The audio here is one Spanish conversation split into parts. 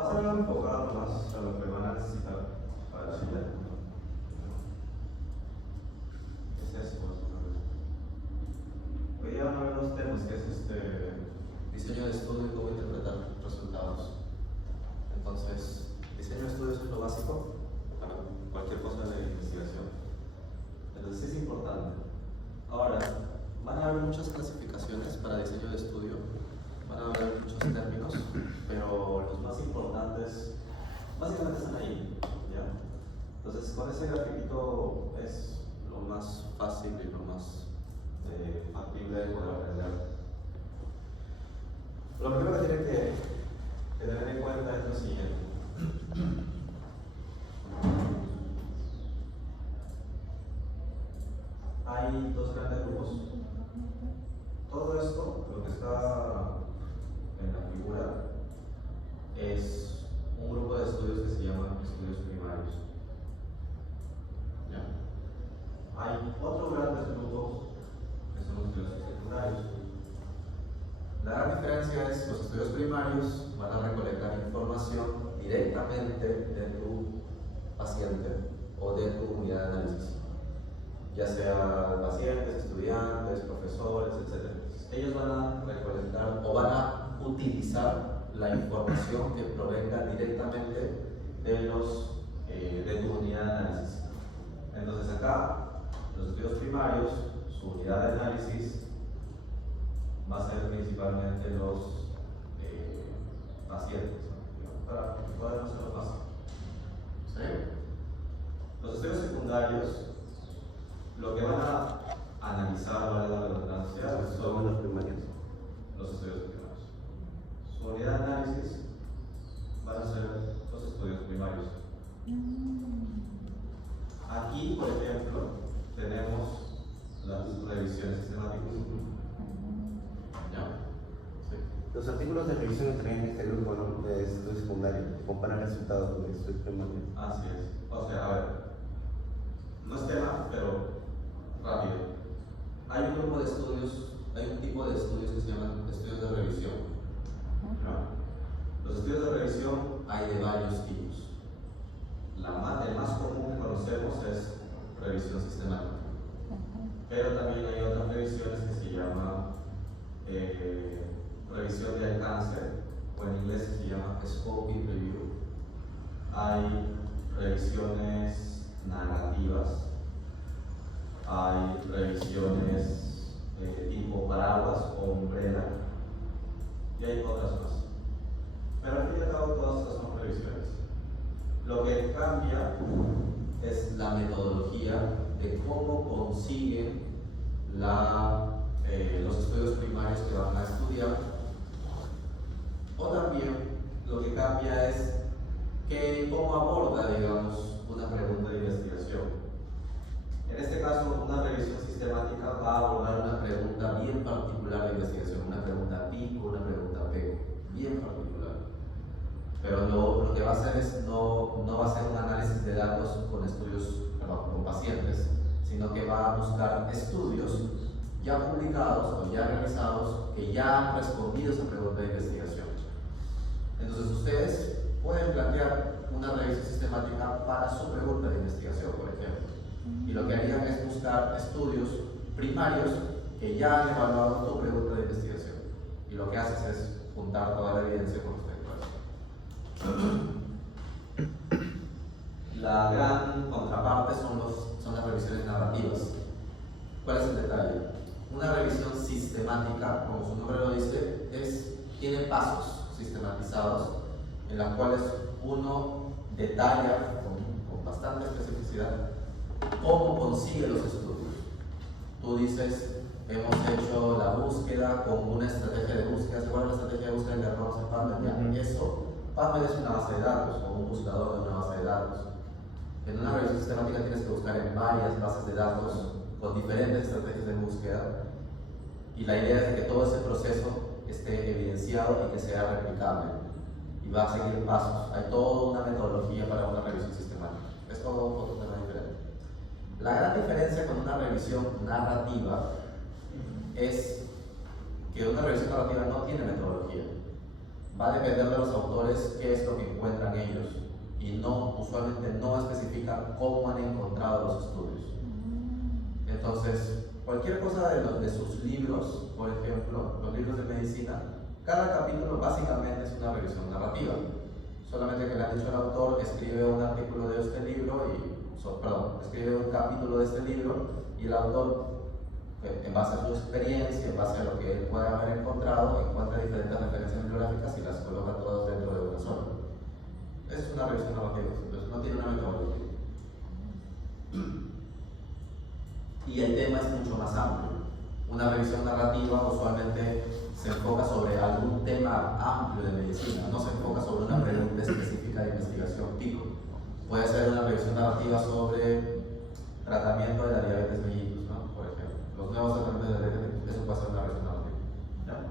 Va a ser algo enfocado más a lo que van a necesitar para el siguiente. ¿Qué es eso? Hoy ya van a ver dos temas, que es diseño de estudio y cómo interpretar resultados. Entonces, diseño de estudio es lo básico para cualquier cosa de investigación. Entonces es importante. Ahora, van a haber muchas clasificaciones para diseño de estudio, van a haber muchos términos, pero los más importantes básicamente están ahí, ¿ya? Entonces, con ese grafiquito es lo más fácil y lo más factible de poder aprender. Lo primero que tienen que tener en cuenta es lo siguiente. Hay dos grandes grupos. Todo esto, lo que está en la figura, es un grupo de estudios que se llaman estudios primarios. ¿Ya? Hay otros grandes grupos que son los estudios secundarios. La gran diferencia es que los estudios primarios van a recolectar información directamente de tu paciente o de tu unidad de análisis, ya sea pacientes, estudiantes, profesores, etc. Ellos van a recolectar o van a utilizar la información que provenga directamente de tu unidad de análisis. Entonces acá, los estudios primarios, su unidad de análisis va a ser principalmente los pacientes, ¿no? Para que puedan hacerlo fácil. ¿Sí? Los estudios secundarios, lo que van a analizar, vale la redundancia, son los primarios. Los estudios primarios. Su unidad de análisis van a ser los estudios primarios. Aquí, por ejemplo, tenemos las revisiones sistemáticas. ¿Ya? Sí. Los artículos de revisión entrarían en este grupo, ¿no? De estudio secundario, comparan resultados con estudio primario. Así es. O sea, a ver, no es tema, pero rápido. Hay un grupo de estudios, hay un tipo de estudios que se llaman estudios de revisión, ¿no? Los estudios de revisión hay de varios tipos. El más común que conocemos es revisión sistemática, pero también hay otras revisiones que se llama revisión de alcance, o en inglés se llama scoping review. Hay revisiones narrativas, hay revisiones tipo paraguas o umbrella, y hay otras más. Pero al fin y al cabo todas estas son revisiones. Lo que cambia es la metodología de cómo consiguen los estudios primarios que van a estudiar, o también lo que cambia es cómo aborda, digamos, una pregunta de investigación. En este caso, una revisión sistemática va a abordar una pregunta bien particular de investigación, una pregunta pico, una pregunta pego, bien particular. Pero lo que va a hacer es no va a ser un análisis de datos con con pacientes, sino que va a buscar estudios ya publicados o ya realizados que ya han respondido a esa pregunta de investigación. Entonces ustedes pueden plantear una revisión sistemática para su pregunta de investigación, por ejemplo, y lo que harían es buscar estudios primarios que ya han evaluado tu pregunta de investigación, y lo que haces es juntar toda la evidencia con respecto a eso. La gran contraparte son las revisiones narrativas. ¿Cuál es el detalle? Una revisión sistemática, como su nombre lo dice, tiene pasos sistematizados en los cuales uno detalla con bastante especificidad cómo consigue los estudios. Tú dices, hemos hecho la búsqueda con una estrategia de búsqueda. ¿Se acuerdan la estrategia de búsqueda que armamos en PubMed? Eso, PubMed es una base de datos, o un buscador de una base de datos. En una revisión sistemática tienes que buscar en varias bases de datos con diferentes estrategias de búsqueda, y la idea es de que todo ese proceso esté evidenciado y que sea replicable, y va a seguir pasos. Hay toda una metodología para una revisión sistemática. Es todo otro tema diferente. La gran diferencia con una revisión narrativa es que una revisión narrativa no tiene metodología. va a depender de los autores qué es lo que encuentran ellos y no, usualmente no especifican cómo han encontrado los estudios. Entonces, cualquier cosa de sus libros, por ejemplo, los libros de medicina, cada capítulo básicamente es una revisión narrativa. Solamente que le han dicho al autor, escribe un artículo de este libro escribe un capítulo de este libro y el autor, en base a su experiencia, en base a lo que él puede haber encontrado, encuentra diferentes referencias bibliográficas y las coloca todas dentro de una sola. Es una revisión narrativa, entonces no tiene una metodología. Y el tema es mucho más amplio. Una revisión narrativa usualmente se enfoca sobre algún tema amplio de medicina, no se enfoca sobre una pregunta específica de investigación pico. Puede ser una revisión narrativa sobre tratamiento de la diabetes mellitus, ¿no? Por ejemplo. Los nuevos tratamientos de la diabetes, eso puede ser una revisión narrativa.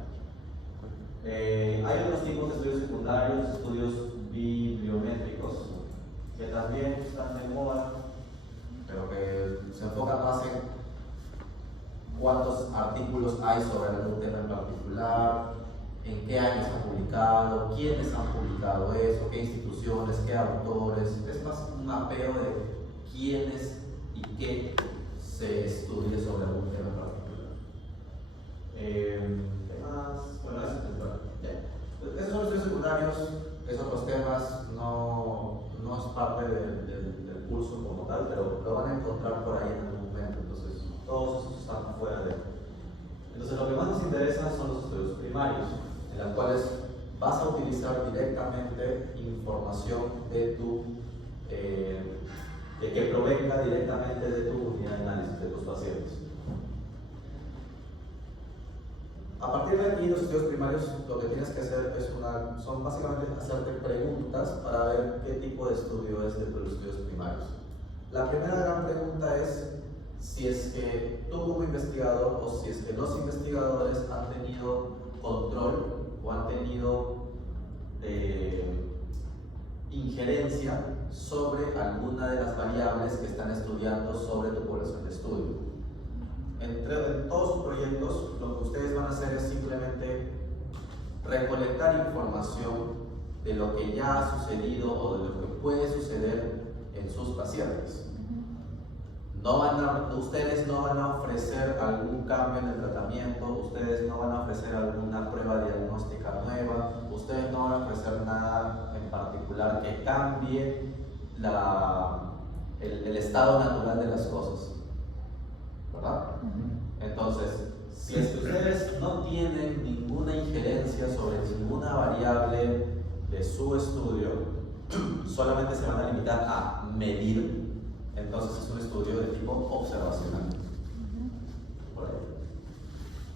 Hay otros tipos de estudios secundarios, estudios bibliométricos, que también están de moda, pero que se enfocan más en cuántos artículos hay sobre algún tema en particular, en qué años han publicado, quiénes han publicado eso, qué instituciones, qué autores. Es más un mapeo de quiénes y qué se estudia sobre algún tema en particular. temas, bueno, eso es temporal. Esos son estudios secundarios, esos otros temas no es parte del curso como tal, pero lo van a encontrar por ahí en algún momento, entonces Todos esos están fuera de. Entonces, lo que más nos interesa son los estudios primarios, en las cuales vas a utilizar directamente información de que provenga directamente de tu unidad de análisis, de tus pacientes. A partir de aquí, los estudios primarios, lo que tienes que hacer son básicamente hacerte preguntas para ver qué tipo de estudio es dentro de los estudios primarios. La primera gran pregunta es si es que tú como investigador o si es que los investigadores han tenido control o han tenido injerencia sobre alguna de las variables que están estudiando sobre tu población de estudio. En todos sus proyectos, lo que ustedes van a hacer es simplemente recolectar información de lo que ya ha sucedido o de lo que puede suceder en sus pacientes. Ustedes no van a ofrecer algún cambio en el tratamiento, ustedes no van a ofrecer alguna prueba diagnóstica nueva, ustedes no van a ofrecer nada en particular que cambie el estado natural de las cosas, ¿verdad? Entonces, si es que ustedes no tienen ninguna injerencia sobre ninguna variable de su estudio, solamente se van a limitar a medir, entonces es un estudio de tipo observacional. Por ahí.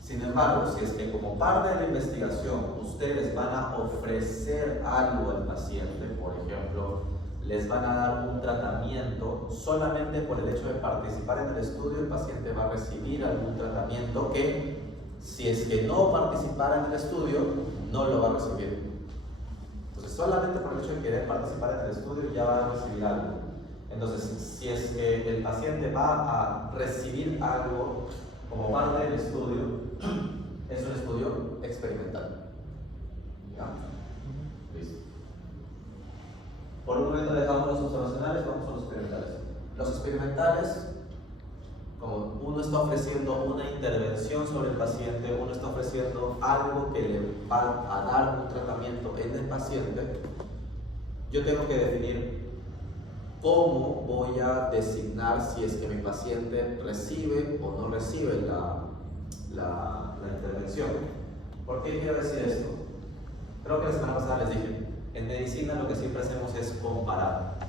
Sin embargo, si es que como parte de la investigación ustedes van a ofrecer algo al paciente, por ejemplo, les van a dar un tratamiento, solamente por el hecho de participar en el estudio, el paciente va a recibir algún tratamiento que, si es que no participara en el estudio, no lo va a recibir. Entonces, solamente por el hecho de querer participar en el estudio, ya va a recibir algo. Entonces, si es que el paciente va a recibir algo como parte del estudio, es un estudio experimental. ¿Ya? Listo. Por un momento dejamos los observacionales, vamos a los experimentales. Los experimentales, como uno está ofreciendo una intervención sobre el paciente, uno está ofreciendo algo que le va a dar un tratamiento en el paciente, yo tengo que definir cómo voy a designar si es que mi paciente recibe o no recibe la intervención. ¿Por qué quiero decir esto? Creo que la semana pasada les dije, en medicina lo que siempre hacemos es comparar.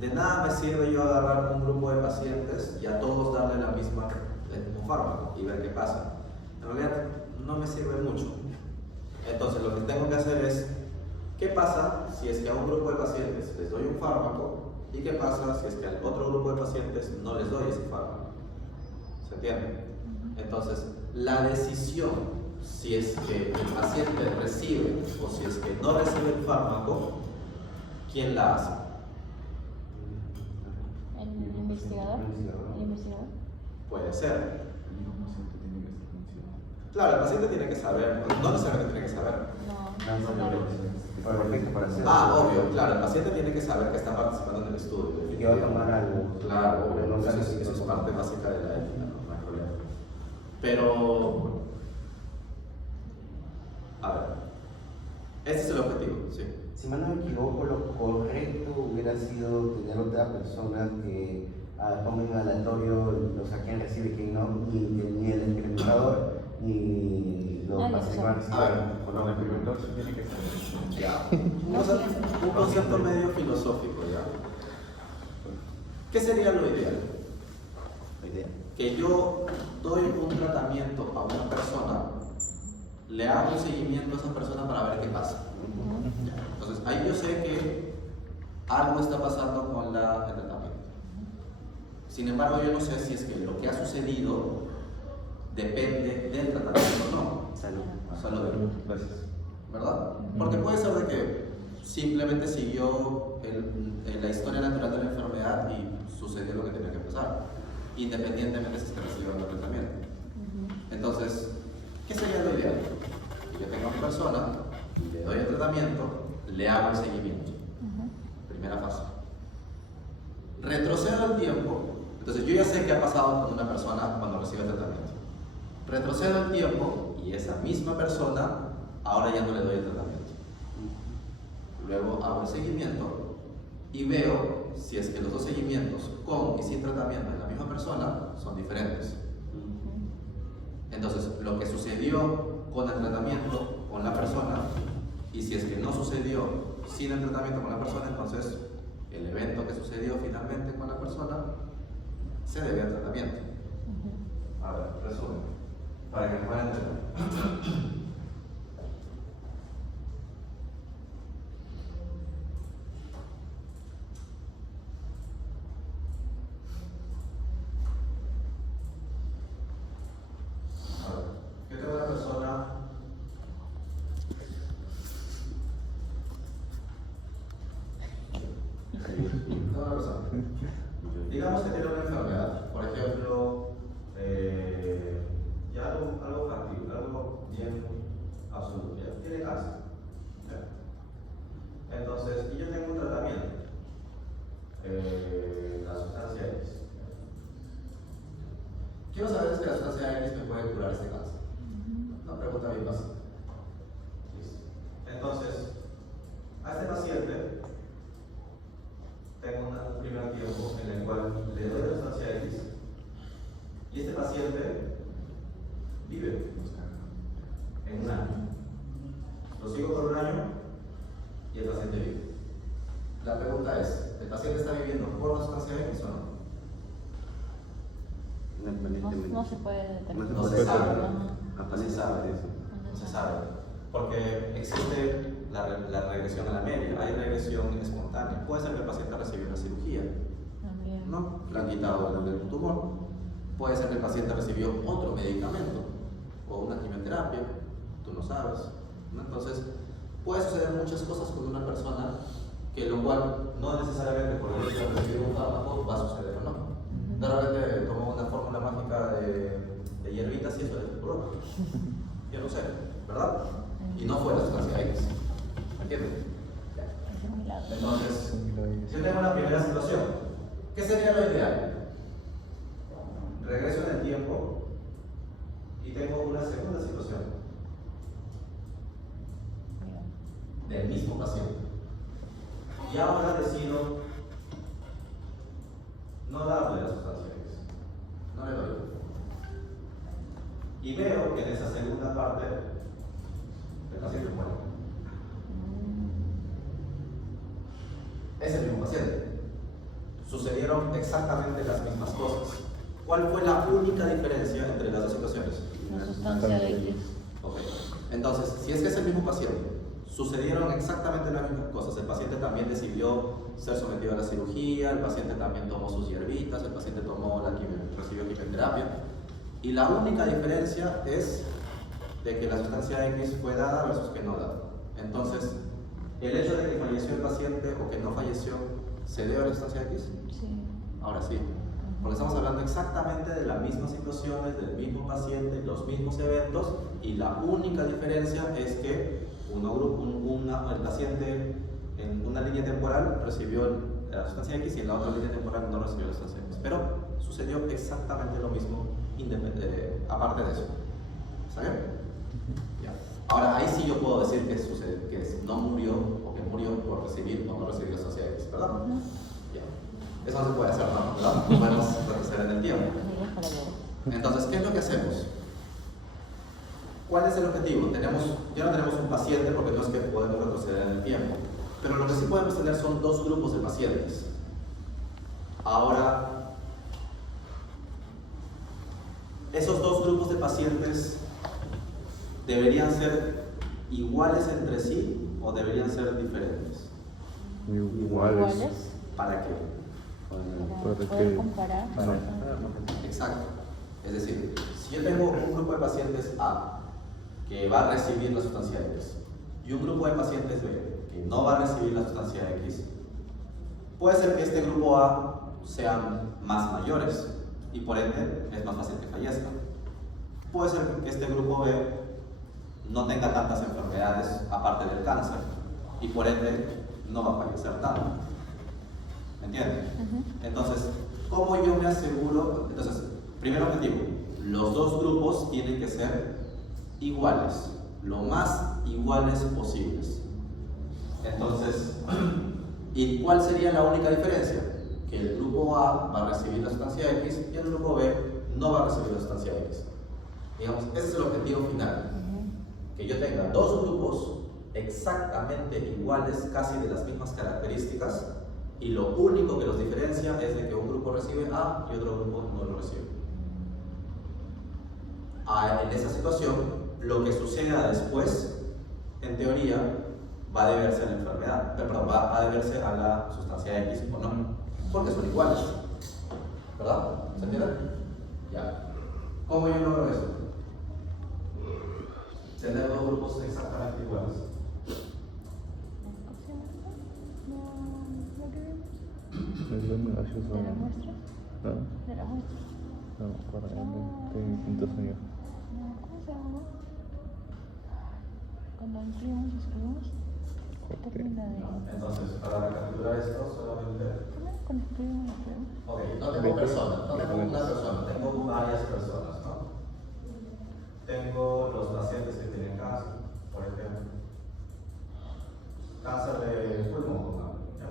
De nada me sirve yo agarrar un grupo de pacientes y a todos darle el mismo fármaco y ver qué pasa. En realidad no me sirve mucho. Entonces lo que tengo que hacer es, ¿qué pasa si es que a un grupo de pacientes les doy un fármaco? ¿Y qué pasa si es que al otro grupo de pacientes no les doy ese fármaco? ¿Se entiende? Entonces, la decisión si es que el paciente recibe o si es que no recibe el fármaco, ¿quién la hace? ¿El investigador? ¿El investigador? Puede ser. Claro, el paciente tiene que saber, no necesariamente tiene que saber. No. Perfecto para hacer. Obvio, claro, el paciente tiene que saber que está participando en el estudio. Y que va a tomar algo. Claro, pero no sabe si eso es no parte básica de la ética, no hay problema. Pero, a ver, ese es el objetivo, sí. Si mal no me equivoco, lo correcto hubiera sido tener otra persona que tome un aleatorio, o sea, quién recibe, quién no, ni el experimentador, ni los participantes. A ver, Con el experimentador sí tiene que ser. Ya. Un concepto medio filosófico, ¿ya? ¿Qué sería lo ideal? La idea. Que yo doy un tratamiento a una persona, le hago un seguimiento a esa persona para ver qué pasa. Ya. Entonces, ahí yo sé que algo está pasando con el tratamiento. Sin embargo, yo no sé si es que lo que ha sucedido depende del tratamiento o no. Salud. Salud. Gracias. ¿Verdad? Porque puede ser de que simplemente siguió la historia natural de la enfermedad y sucedió lo que tenía que pasar, independientemente si está recibiendo el tratamiento. Entonces, ¿qué sería lo ideal? Que yo tenga una persona, le doy el tratamiento, le hago el seguimiento. Primera fase. Retrocedo el tiempo, entonces yo ya sé qué ha pasado con una persona cuando recibe el tratamiento. Retrocedo el tiempo y esa misma persona ahora ya no le doy el tratamiento. Luego hago el seguimiento y veo si es que los dos seguimientos con y sin tratamiento en la misma persona son diferentes. Entonces, lo que sucedió con el tratamiento con la persona y si es que no sucedió sin el tratamiento con la persona, entonces el evento que sucedió finalmente con la persona se debe al tratamiento. A ver, resumen, para que puedan entender. Yo tengo una persona digamos que tiene una enfermedad, por ejemplo, ya algo factible, algo bien absoluto, ya tiene cáncer. ¿Ya? Entonces, y yo tengo un tratamiento, la sustancia X. Quiero saber si la sustancia X me puede curar este cáncer. Una pregunta bien básica. Listo. Entonces, a este paciente tengo un primer tiempo en el cual le doy la sustancia X y este paciente vive en un año. Lo sigo por un año y el paciente vive. La pregunta es, ¿el paciente está viviendo por la sustancia X o no? No se puede determinar. No se sabe. No se sabe eso. No se sabe. Porque existe la regresión a la media, hay regresión espontánea. Puede ser que el paciente recibió una cirugía, También. ¿no? Le han quitado el tumor. Puede ser que el paciente recibió otro medicamento o una quimioterapia, tú no sabes, ¿no? Entonces, puede suceder muchas cosas con una persona que lo cual no necesariamente por el hecho de recibir un fármaco va a suceder o no. De repente tomó una fórmula mágica de hierbitas y eso le curó. Yo no sé, ¿verdad? Y no fue la sustancia X. ¿Entiendes? Es un milagro. Entonces, yo tengo una primera situación. ¿Qué sería lo ideal? Regreso en el tiempo y tengo una segunda situación del mismo paciente. Y ahora decido no darle la sustancia X. No le doy. Y veo que en esa segunda parte el paciente muere. Es el mismo paciente. Sucedieron exactamente las mismas cosas. ¿Cuál fue la única diferencia entre las dos situaciones? La sustancia de X. Ok. Entonces, si es que es el mismo paciente, sucedieron exactamente las mismas cosas. El paciente también decidió ser sometido a la cirugía, el paciente también tomó sus hierbitas, el paciente recibió quimioterapia. Y la única diferencia es de que la sustancia X fue dada versus que no dada. Entonces, el hecho de que falleció el paciente o que no falleció, ¿se debe a la sustancia X? Sí. Ahora sí. Porque estamos hablando exactamente de las mismas situaciones, del mismo paciente, los mismos eventos, y la única diferencia es que el paciente en una línea temporal recibió la sustancia X y en la otra línea temporal no recibió la sustancia X. Pero sucedió exactamente lo mismo aparte de eso. ¿Está bien? Ya. Ahora, ahí sí yo puedo decir que no murió o que murió por recibir o no recibir la sustancia X, ¿verdad? Ya. Eso no se puede hacer, ¿no? ¿Verdad? No podemos retroceder en el tiempo. Entonces, ¿qué es lo que hacemos? ¿Cuál es el objetivo? Ya no tenemos un paciente porque no es que podemos retroceder en el tiempo, pero lo que sí podemos tener son dos grupos de pacientes. Ahora, esos dos grupos de pacientes deberían ser iguales entre sí o deberían ser diferentes. Iguales. ¿Para qué? Para poder comparar. Exacto. Es decir, si yo tengo un grupo de pacientes A que va a recibir la sustancia X y un grupo de pacientes B que no va a recibir la sustancia X, puede ser que este grupo A sean más mayores y por ende es más fácil que fallezcan. Puede ser que este grupo B no tenga tantas enfermedades aparte del cáncer y por ende no va a fallecer tanto. ¿Me entienden? Entonces, ¿cómo yo me aseguro? Entonces, primer objetivo, los dos grupos tienen que ser iguales, lo más iguales posibles. Entonces, ¿y cuál sería la única diferencia? Que el grupo A va a recibir la sustancia X y el grupo B no va a recibir la sustancia X. Digamos, ese es el objetivo final. Que yo tenga dos grupos exactamente iguales, casi de las mismas características, y lo único que los diferencia es de que un grupo recibe A y otro grupo no lo recibe. En esa situación, lo que suceda después, en teoría, va a deberse a la enfermedad, perdón, va a deberse a la sustancia X o no, porque son iguales, ¿verdad? ¿Se entiende? Ya. ¿Cómo yo logro eso? Tener dos grupos exactamente iguales. Es lo gracioso. ¿De la muestra? No, ¿De la muestra? no, para el quinto año. ¿Cómo se llama? Cuando imprimimos y escribimos, se termina de... Entonces, para recapitular esto, solamente... Cuando escribimos y escribimos. Ok, no tengo personas, no tengo una persona, tengo varias personas, ¿no? Tengo los pacientes que tienen cáncer, por ejemplo. Cáncer de pulmón, ¿no? ¿Ya?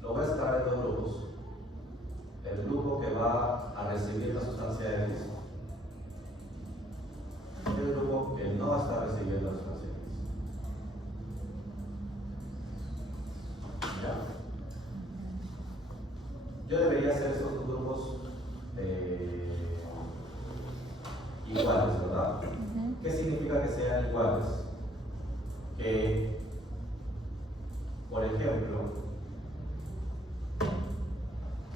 Lo voy a separar en dos grupos. El grupo que va a recibir la sustancia X y el grupo que no va a estar recibiendo la sustancia X. ¿Ya? Yo debería hacer estos dos grupos iguales, ¿verdad? ¿Qué significa que sean iguales? Que, por ejemplo,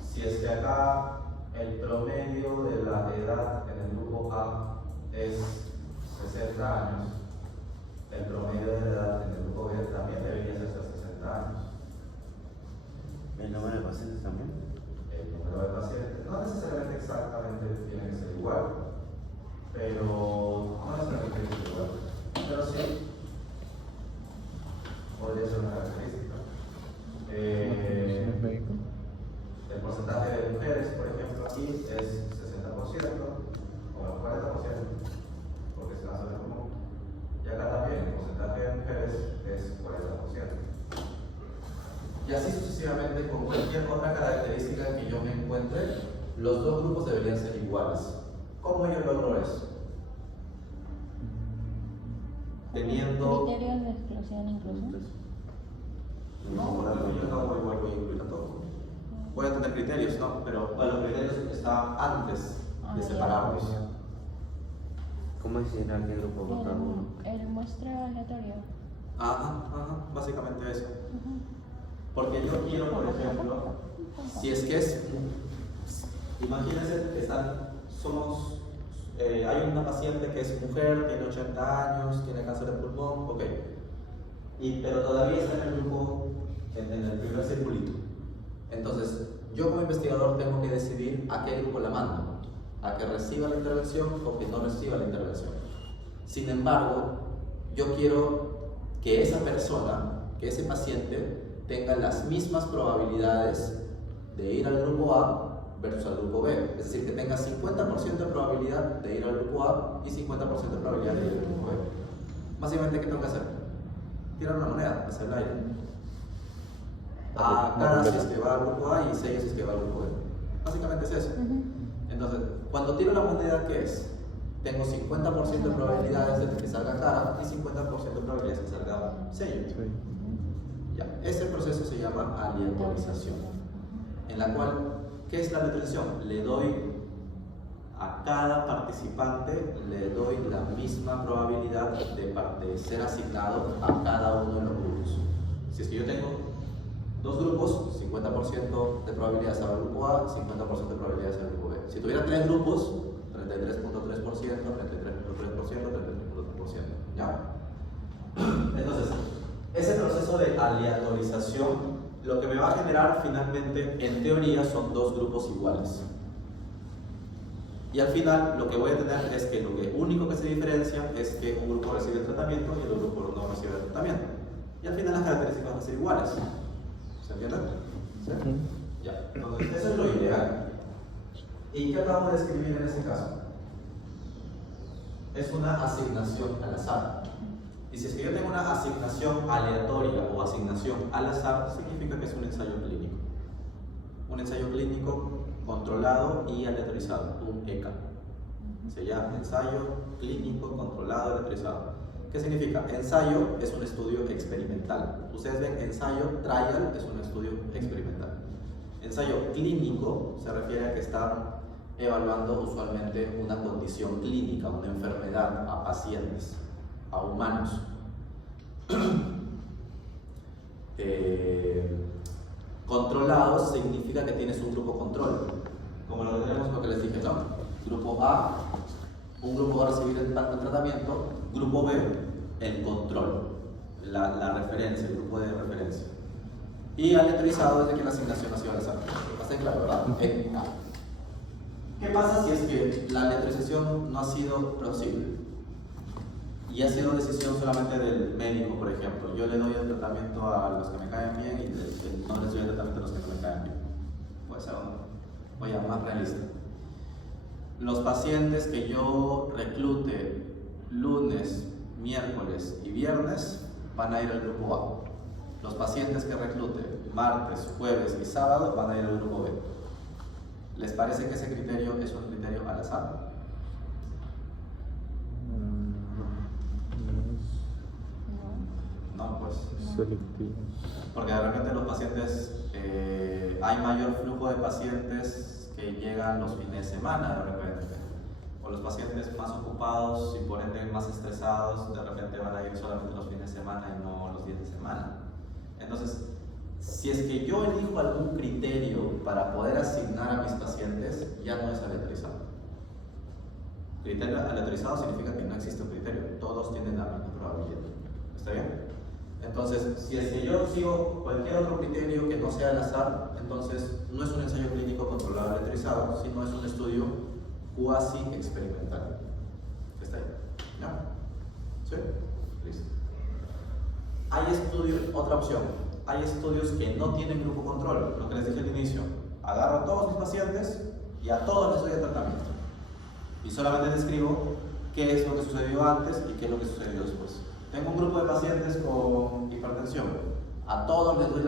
si es que acá el promedio de la edad en el grupo A es 60 años, el promedio de edad en el grupo B también debería ser 60 años. ¿El número de pacientes también? El número de pacientes, no necesariamente exactamente tiene que ser igual, pero no necesariamente tiene que ser igual, pero sí podría ser una característica. ¿Es médico? El porcentaje de mujeres, por ejemplo, aquí es 60% o el 40%, porque es cáncer de pulmón. Y acá también el porcentaje de mujeres es 40%. Y así sucesivamente, con cualquier otra característica que yo me encuentre, los dos grupos deberían ser iguales. ¿Cómo yo logro eso? Teniendo... Criterios de exclusión incluso. No, yo no voy a incluir a todo. Voy a tener criterios, ¿no? Pero bueno, los criterios están antes de separarlos. ¿Cómo decidieron qué grupo va cada uno? El muestra aleatorio. Ajá, básicamente eso. Porque yo quiero, por ejemplo, si es que es, imagínense que hay una paciente que es mujer, tiene 80 años, tiene cáncer de pulmón, ok, pero todavía está en el grupo, en el primer circulito. Entonces, yo como investigador tengo que decidir a qué grupo la mando, a que reciba la intervención o que no reciba la intervención. Sin embargo, yo quiero que esa persona, que ese paciente, tenga las mismas probabilidades de ir al grupo A versus al grupo B. Es decir, que tenga 50% de probabilidad de ir al grupo A y 50% de probabilidad de ir al grupo B. Básicamente, ¿qué tengo que hacer? Tirar una moneda, hacia el aire. A cada si es que va al grupo A y 6 si es que va al grupo B. Básicamente es eso. Entonces, cuando tiro la moneda, ¿qué es? Tengo 50% de probabilidades de que salga cara y 50% de probabilidades de que salga sello. Sí. Ya. Ese proceso se llama aleatorización, en la cual, ¿qué es la aleatorización? Le doy a cada participante, le doy la misma probabilidad de ser asignado a cada uno de los grupos. Si es que yo tengo dos grupos, 50% de probabilidades al grupo A, 50% de probabilidades al grupo B. Si tuviera tres grupos, 33.3%, 33.3%, 33.3%, ¿ya? Entonces, ese proceso de aleatorización lo que me va a generar finalmente, en teoría, son dos grupos iguales. Y al final lo que voy a tener es que lo único que se diferencia es que un grupo recibe el tratamiento y el otro grupo no recibe el tratamiento. Y al final las características van a ser iguales. ¿Se entiende? ¿Sí? Ya. Entonces, eso es lo ideal. ¿Y qué acabo de escribir en ese caso? Es una asignación al azar. Y si es que yo tengo una asignación aleatoria o asignación al azar, significa que es un ensayo clínico. Un ensayo clínico controlado y aleatorizado, un ECA. Se llama ensayo clínico controlado y aleatorizado. ¿Qué significa? Ensayo es un estudio experimental. Ustedes ven ensayo, trial es un estudio experimental. Ensayo clínico se refiere a que están evaluando usualmente una condición clínica, una enfermedad a pacientes, a humanos. Controlados significa que tienes un grupo control, como lo tenemos lo que les dije, ¿no? Grupo A, un grupo va a recibir el tratamiento, grupo B, el control, la referencia, el grupo de referencia. Y aleatorizado desde que la asignación ha sido al azar. ¿Está claro, verdad? ¿Qué pasa si es que la aleatorización no ha sido posible? Y ha sido decisión solamente del médico, por ejemplo. Yo le doy el tratamiento a los que me caen bien y no les doy el tratamiento a los que no me caen bien. Puede ser más realista. Los pacientes que yo reclute lunes, miércoles y viernes van a ir al grupo A. Los pacientes que reclute martes, jueves y sábado van a ir al grupo B. ¿Les parece que ese criterio es un criterio al azar? No, pues. Selectivo. Porque de repente los pacientes, hay mayor flujo de pacientes que llegan los fines de semana de repente. O los pacientes más ocupados y por ende más estresados, de repente van a ir solamente los fines de semana y no los días de semana. Entonces, si es que yo elijo algún criterio para poder asignar a mis pacientes, ya no es aleatorizado. Criterio aleatorizado significa que no existe un criterio, todos tienen la misma probabilidad. ¿Está bien? Entonces, si es que yo sigo cualquier otro criterio que no sea al azar, entonces no es un ensayo clínico controlado aleatorizado, sino es un estudio cuasi experimental. ¿Está bien? ¿Ya? ¿Sí? Listo. Hay estudios, otra opción, hay estudios que no tienen grupo control, lo que les dije al inicio. Agarro a todos mis pacientes y a todos les doy el tratamiento. Y solamente describo qué es lo que sucedió antes y qué es lo que sucedió después. Tengo un grupo de pacientes con hipertensión. A todos les doy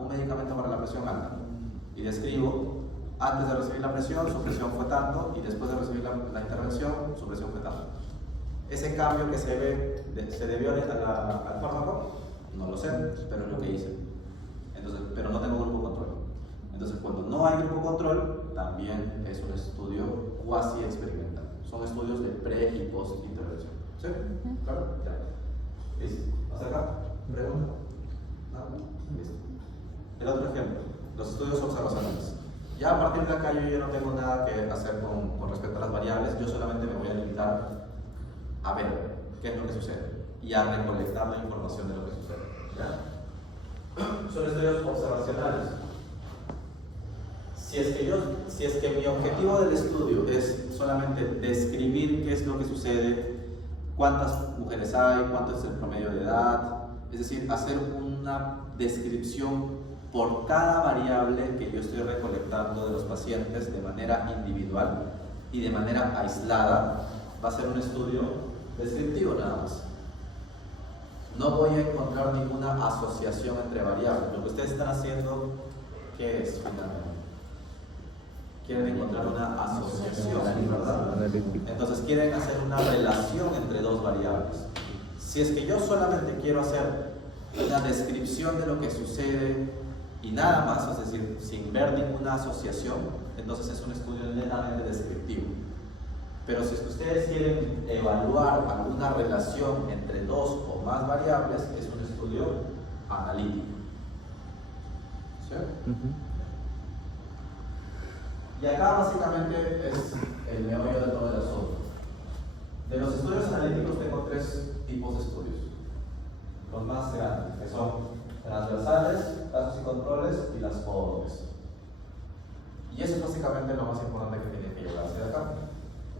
un medicamento para la presión alta. Y describo, antes de recibir la presión, su presión fue tanto, y después de recibir la intervención, su presión fue tanto. Ese cambio que se debió al fármaco, no lo sé, pero es lo que hice. Entonces, pero no tengo grupo control. Entonces, cuando no hay grupo control, también es un estudio cuasi experimental. Son estudios de pre y post intervención. ¿Sí? ¿Claro? Ya. ¿Listo? ¿Hasta acá? ¿Pregunta? ¿Nada? Listo. El otro ejemplo, los estudios observacionales. Ya a partir de acá yo ya no tengo nada que hacer con respecto a las variables, yo solamente me voy a limitar a ver qué es lo que sucede y a recolectar la información de lo que sucede. ¿Ya? Son estudios observacionales. Si es que mi objetivo del estudio es solamente describir qué es lo que sucede, cuántas mujeres hay, cuánto es el promedio de edad, es decir, hacer una descripción por cada variable que yo estoy recolectando de los pacientes de manera individual y de manera aislada. Va a ser un estudio descriptivo nada más. No voy a encontrar ninguna asociación entre variables. Lo que ustedes están haciendo, ¿qué es finalmente? Quieren encontrar una asociación, ¿verdad? Entonces quieren hacer una relación entre dos variables. Si es que yo solamente quiero hacer una descripción de lo que sucede y nada más, es decir, sin ver ninguna asociación, entonces es un estudio netamente descriptivo. Pero si es que ustedes quieren evaluar alguna relación entre dos o más variables, es un estudio analítico. ¿Sí? Y acá básicamente es el meollo de todo el asunto. De los estudios analíticos tengo tres tipos de estudios. Los más grandes, que son transversales, casos y controles y las cohortes. Y eso es básicamente lo más importante que tiene que llevarse de acá.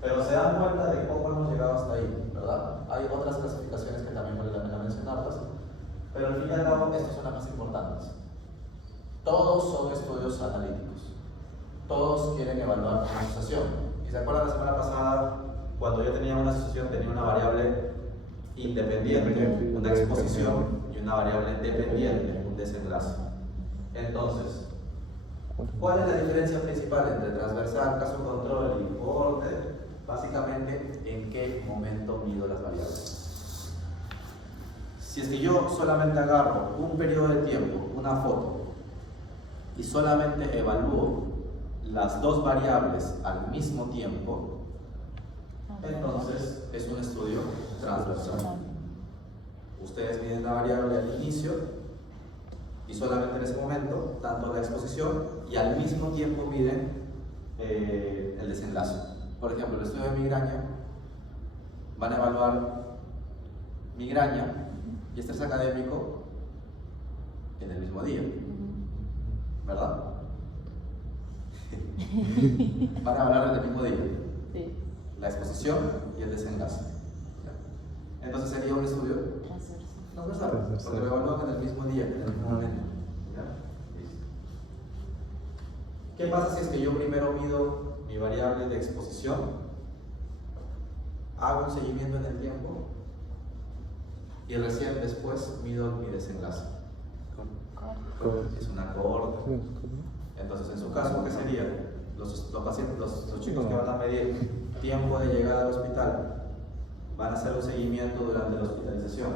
Pero se dan cuenta de cómo hemos llegado hasta ahí, ¿verdad? Hay otras clasificaciones que también vale la pena mencionarlas, pero al fin y al cabo estas son las más importantes. Todos son estudios analíticos. Todos quieren evaluar una asociación. ¿Y se acuerdan la semana pasada cuando yo tenía una asociación, tenía una variable independiente, una exposición, y una variable dependiente, un desenlace? Entonces, ¿cuál es la diferencia principal entre transversal, caso control y cohorte? Básicamente, ¿en qué momento mido las variables? Si es que yo solamente agarro un periodo de tiempo, una foto, y solamente evalúo las dos variables al mismo tiempo, entonces es un estudio transversal. Ustedes miden la variable al inicio y solamente en ese momento, tanto la exposición y al mismo tiempo miden el desenlace. Por ejemplo, el estudio de migraña, van a evaluar migraña y estrés académico en el mismo día, ¿verdad? Van a evaluar en el mismo día. Sí. La exposición y el desenlace. Entonces sería un estudio transversal, porque lo evalúan en el mismo día, en el mismo momento. ¿Qué pasa si es que yo primero mido mi variable de exposición, hago un seguimiento en el tiempo y recién después mido mi desenlace? Es una cohorte. Entonces, en su caso, ¿qué sería? Los pacientes, los chicos que van a medir tiempo de llegada al hospital van a hacer un seguimiento durante la hospitalización.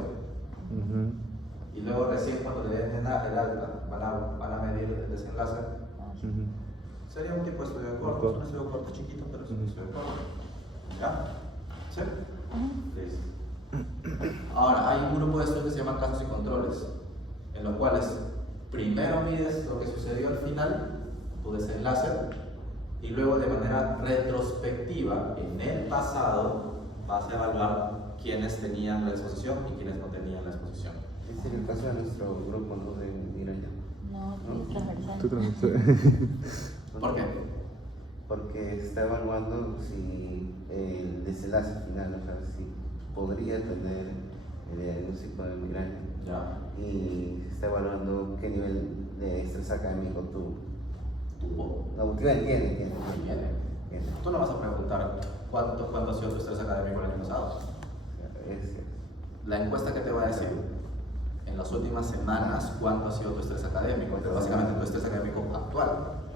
Y luego recién cuando le den el alta van a medir el desenlace. Sería un tipo de estudio corto, es un estudio corto chiquito, pero es un estudio corto. ¿Ya? ¿Sí? Listo. Ahora, hay un grupo de estudios que se llaman casos y controles, en los cuales primero mides lo que sucedió al final, tu desenlace, y luego de manera retrospectiva, en el pasado, vas a evaluar quiénes tenían la exposición y quiénes no tenían la exposición. Ese es el caso de nuestro grupo, ¿no? De migraña. No, sí, transversal. Tú también. ¿Por qué? Porque está evaluando si el desenlace final, o sea, si podría tener el diagnóstico de migraña. Ya. Y está evaluando qué nivel de estrés académico tuvo. No, tiene. Tú no vas a preguntar cuánto ha sido tu estrés académico el año pasado. La encuesta que te va a decir en las últimas semanas cuánto ha sido tu estrés académico, pero básicamente tu estrés académico actual,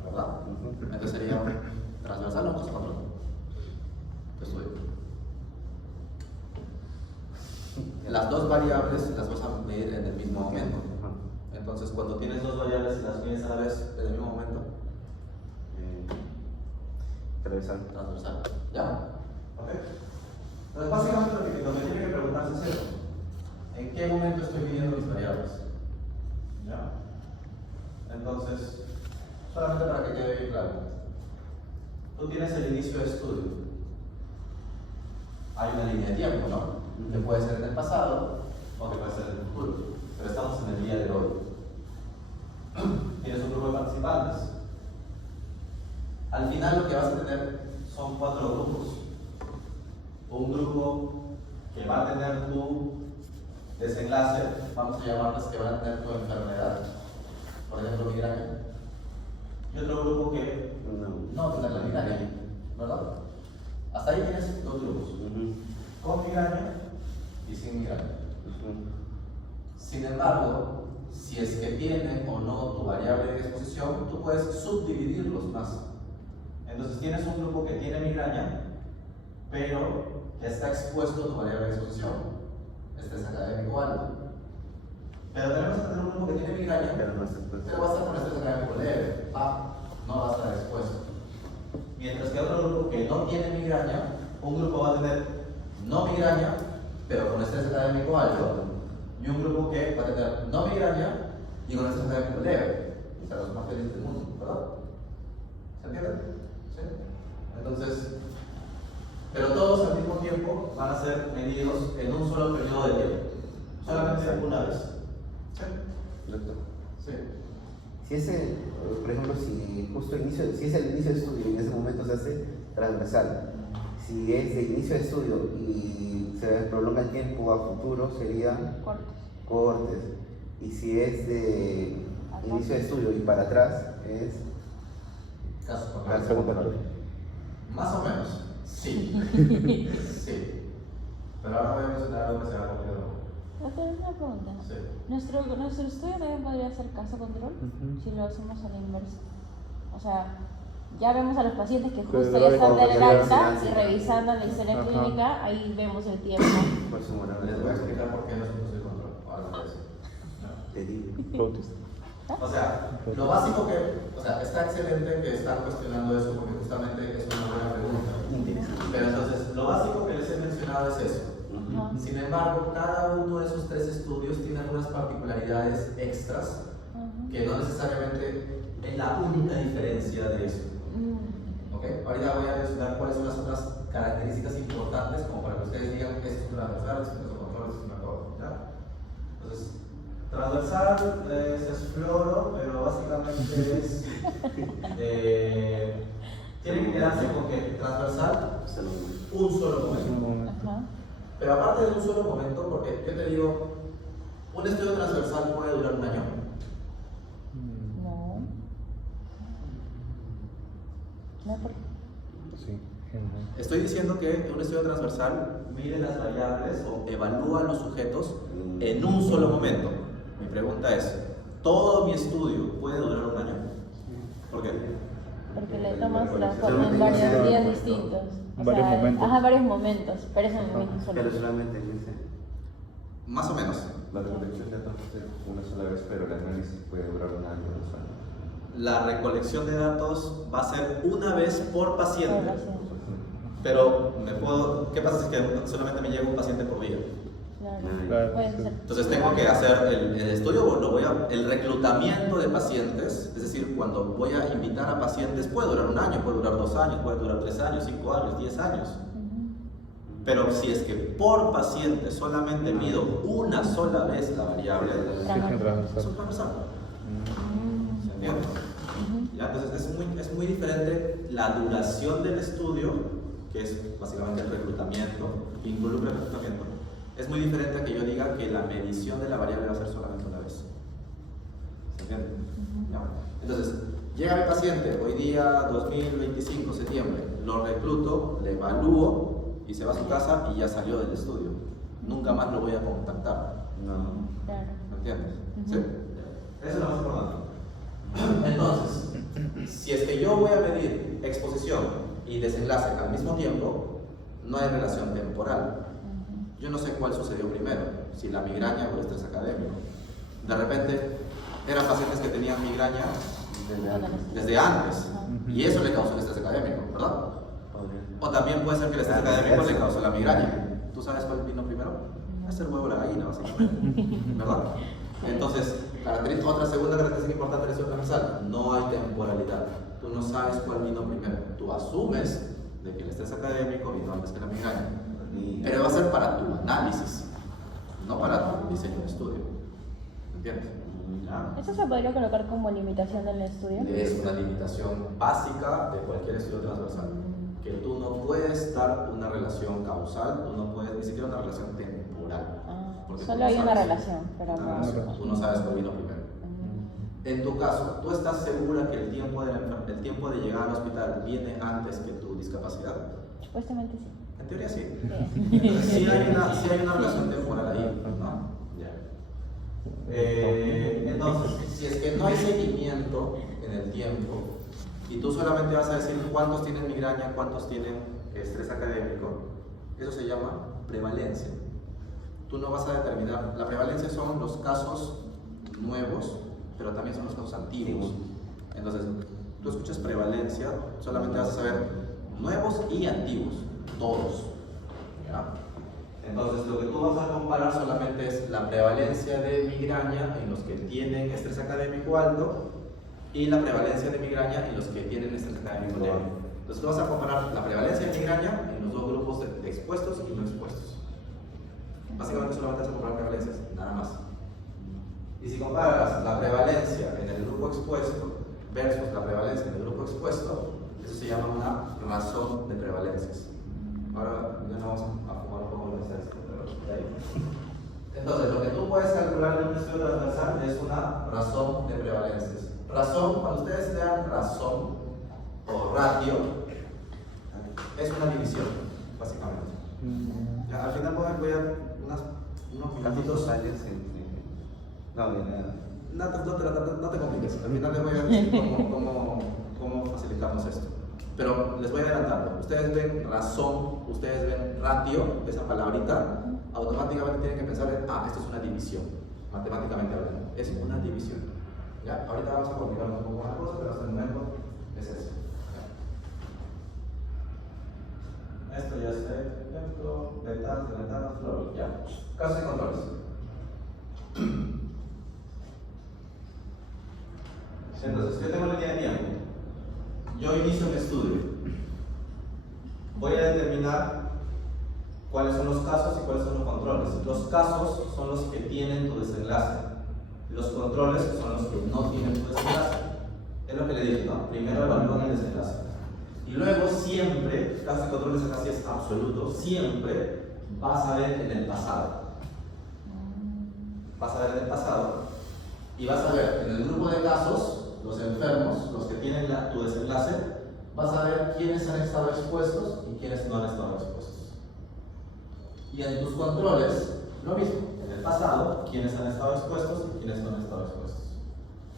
¿verdad? Entonces sería transversal o caso control. Estudio. Las dos variables las vas a medir en el mismo momento. Entonces, cuando tienes dos variables y las mides a la vez en el mismo momento, transversal. ¿Ya? ¿Ok? Entonces, básicamente lo que tiene que preguntarse es eso. ¿En qué momento estoy midiendo mis variables? ¿Ya? Entonces, solamente para que quede bien claro. Tú tienes el inicio de estudio. Hay una línea de tiempo, ¿no? Que puede ser en el pasado o que puede ser en el futuro. Pero estamos en el día de hoy. Tienes un grupo de participantes. Al final lo que vas a tener son 4 grupos. Un grupo que va a clase, vamos a llamarlas que van a tener tu enfermedad, por ejemplo, migraña. Y otro grupo que no tiene la migraña, ¿verdad? Hasta ahí tienes dos grupos, con migraña y sin migraña. Sin embargo, si es que tiene o no tu variable de exposición, tú puedes subdividirlos más. Entonces tienes un grupo que tiene migraña, pero está expuesto a tu variable de exposición. Este es académico alto. Pero tenemos que tener un grupo que tiene migraña, pero va a estar con estrés académico leve, no va a estar expuesto. Mientras que otro grupo que no tiene migraña, un grupo va a tener no migraña, pero con estrés académico alto, y un grupo que va a tener no migraña y con estrés académico leve. O sea, los más felices del mundo, ¿verdad? ¿Se entiende? ¿Sí? Entonces, pero todos al mismo tiempo van a ser medidos en un solo periodo de tiempo, solamente una vez. ¿Sí? Sí. Si es el, por ejemplo, si justo si es el inicio de estudio y en ese momento se hace transversal, si es de inicio de estudio y se prolonga el tiempo a futuro sería cortes. Y si es de inicio de estudio y para atrás es Caso control. Más o menos, sí. Sí. Pero ahora voy a mencionar algo que se llama control. Pero una pregunta. Sí. ¿Nuestro estudio también podría ser caso control si lo hacemos a la inversa? O sea, ya vemos a los pacientes que justo ya están en el alta y revisando la historia clínica, ahí vemos el tiempo. Por su moral, Les voy a explicar por qué no es un proceso de control. Algo de eso. te digo. O sea, lo básico que, o sea, está excelente que están cuestionando eso porque justamente es una buena pregunta. Interesante. Pero entonces, lo básico que les he mencionado es eso. Sin embargo, cada uno de esos tres estudios tiene algunas particularidades extras que no necesariamente es la única diferencia de eso. ¿Ok? Ahorita voy a mencionar cuáles son las otras características importantes como para que ustedes digan que es transversal, es un control, es una cosa. ¿Ya? Entonces, transversal es exploro, pero básicamente es. Tiene que quedarse con que transversal, un solo momento. Pero aparte de un solo momento, porque yo te digo, un estudio transversal puede durar un año. No. No, porque Sí. Estoy diciendo que un estudio transversal mide las variables o evalúa a los sujetos en un solo momento. Mi pregunta es, ¿todo mi estudio puede durar un año? ¿Por qué? porque le tomas la forma en varios días distintos. O Varios sea, momentos. Ajá, varios momentos, pero es en el mismo solo. Pero solamente dice. Más o menos. La recolección de datos es una sola vez, pero el análisis puede durar un año o 2 años. La recolección de datos va a ser una vez por paciente. Población. Pero ¿qué pasa si es que solamente me llega un paciente por día? Claro, puede ser. Entonces tengo que hacer el estudio, el reclutamiento de pacientes, es decir, cuando voy a invitar a pacientes puede durar un año, puede durar 2 años, puede durar 3 años, 5 años, 10 años. Pero si es que por paciente solamente mido una sola vez la variable, Sí, transversal. es un transversal. ¿Se entiende? ¿Ya? Entonces es muy diferente la duración del estudio, que es básicamente el reclutamiento, que involucra el reclutamiento. Es muy diferente a que yo diga que la medición de la variable va a ser solamente una vez. ¿Se entiende? ¿Ya? Entonces, llega mi paciente hoy día 2025, septiembre, lo recluto, le evalúo y se va a su casa y ya salió del estudio. Nunca más lo voy a contactar. No. Claro. ¿Me entiendes? Sí. Eso es lo más importante. Entonces, si es que yo voy a medir exposición y desenlace al mismo tiempo, no hay relación temporal. Yo no sé cuál sucedió primero, si la migraña o el estrés académico. De repente, eran pacientes que tenían migraña desde antes, y eso le causó el estrés académico, ¿verdad? O también puede ser que el estrés académico le causó la migraña. ¿Tú sabes cuál vino primero? Es el huevo o la gallina, básicamente, ¿verdad? Entonces, otra segunda característica importante del estudio transversal, no hay temporalidad. Tú no sabes cuál vino primero. Tú asumes de que el estrés académico vino antes que la migraña. Pero va a ser para tu análisis, no para tu diseño de estudio. ¿Entiendes? ¿Eso se podría colocar como limitación del estudio? Es una limitación básica de cualquier estudio transversal. Que tú no puedes dar una relación causal, tú no puedes ni siquiera una relación temporal. Porque porque tú Solo no hay una sabes. relación, pero Una no. relación. Tú no sabes cuál vino primero. En tu caso, ¿tú estás segura que el tiempo de llegar al hospital viene antes que tu discapacidad? Supuestamente sí. En teoría sí. Sí. Sí hay una relación temporal ahí, ¿no? Ya. Entonces, si es que no hay seguimiento en el tiempo y tú solamente vas a decir cuántos tienen migraña, cuántos tienen estrés académico, eso se llama prevalencia. Tú no vas a determinar, la prevalencia son los casos nuevos, pero también son los casos antiguos. Entonces, tú escuchas prevalencia, solamente vas a saber nuevos y antiguos, todos. ¿Ya? Entonces, lo que tú vas a comparar solamente es la prevalencia de migraña en los que tienen estrés académico alto y la prevalencia de migraña en los que tienen estrés académico leve. Entonces, tú vas a comparar la prevalencia de migraña en los dos grupos de expuestos y no expuestos. Básicamente, solamente vas a comparar prevalencias, nada más. Y si comparas la prevalencia en el grupo expuesto versus la prevalencia en el grupo expuesto, eso se llama una razón de prevalencias. Ahora ya no vamos a fumar un poco de estadística, pero de ahí. Entonces, lo que tú puedes calcular en un estudio transversal es una razón de prevalencias. Razón, cuando ustedes lean razón o ratio, es una división, básicamente. Ya, al final voy a unos minutitos. No, No te compliques, al final les voy a decir cómo facilitarnos esto. Pero les voy adelantando, ustedes ven razón, ustedes ven ratio, esa palabrita, automáticamente tienen que pensar en, esto es una división, matemáticamente hablando, es una división. ¿Ya? Ahorita vamos a complicarnos un poco más cosas, pero hasta el momento es eso. ¿Ya? Esto ya está ejemplo, ventanas, flow, ya. Casos y controles. Entonces, yo tengo la línea de tiempo. Yo inicio mi estudio. Voy a determinar cuáles son los casos y cuáles son los controles. Los casos son los que tienen tu desenlace. Los controles son los que no tienen tu desenlace. Es lo que le dije, ¿no? Primero evalúan el desenlace. Y luego siempre, casos y controles casi es absoluto, siempre vas a ver en el pasado. Vas a ver en el pasado y vas a ver en el grupo de casos, los enfermos, los que tienen tu desenlace, vas a ver quiénes han estado expuestos y quiénes no han estado expuestos. Y en tus controles, lo mismo, en el pasado, quiénes han estado expuestos y quiénes no han estado expuestos.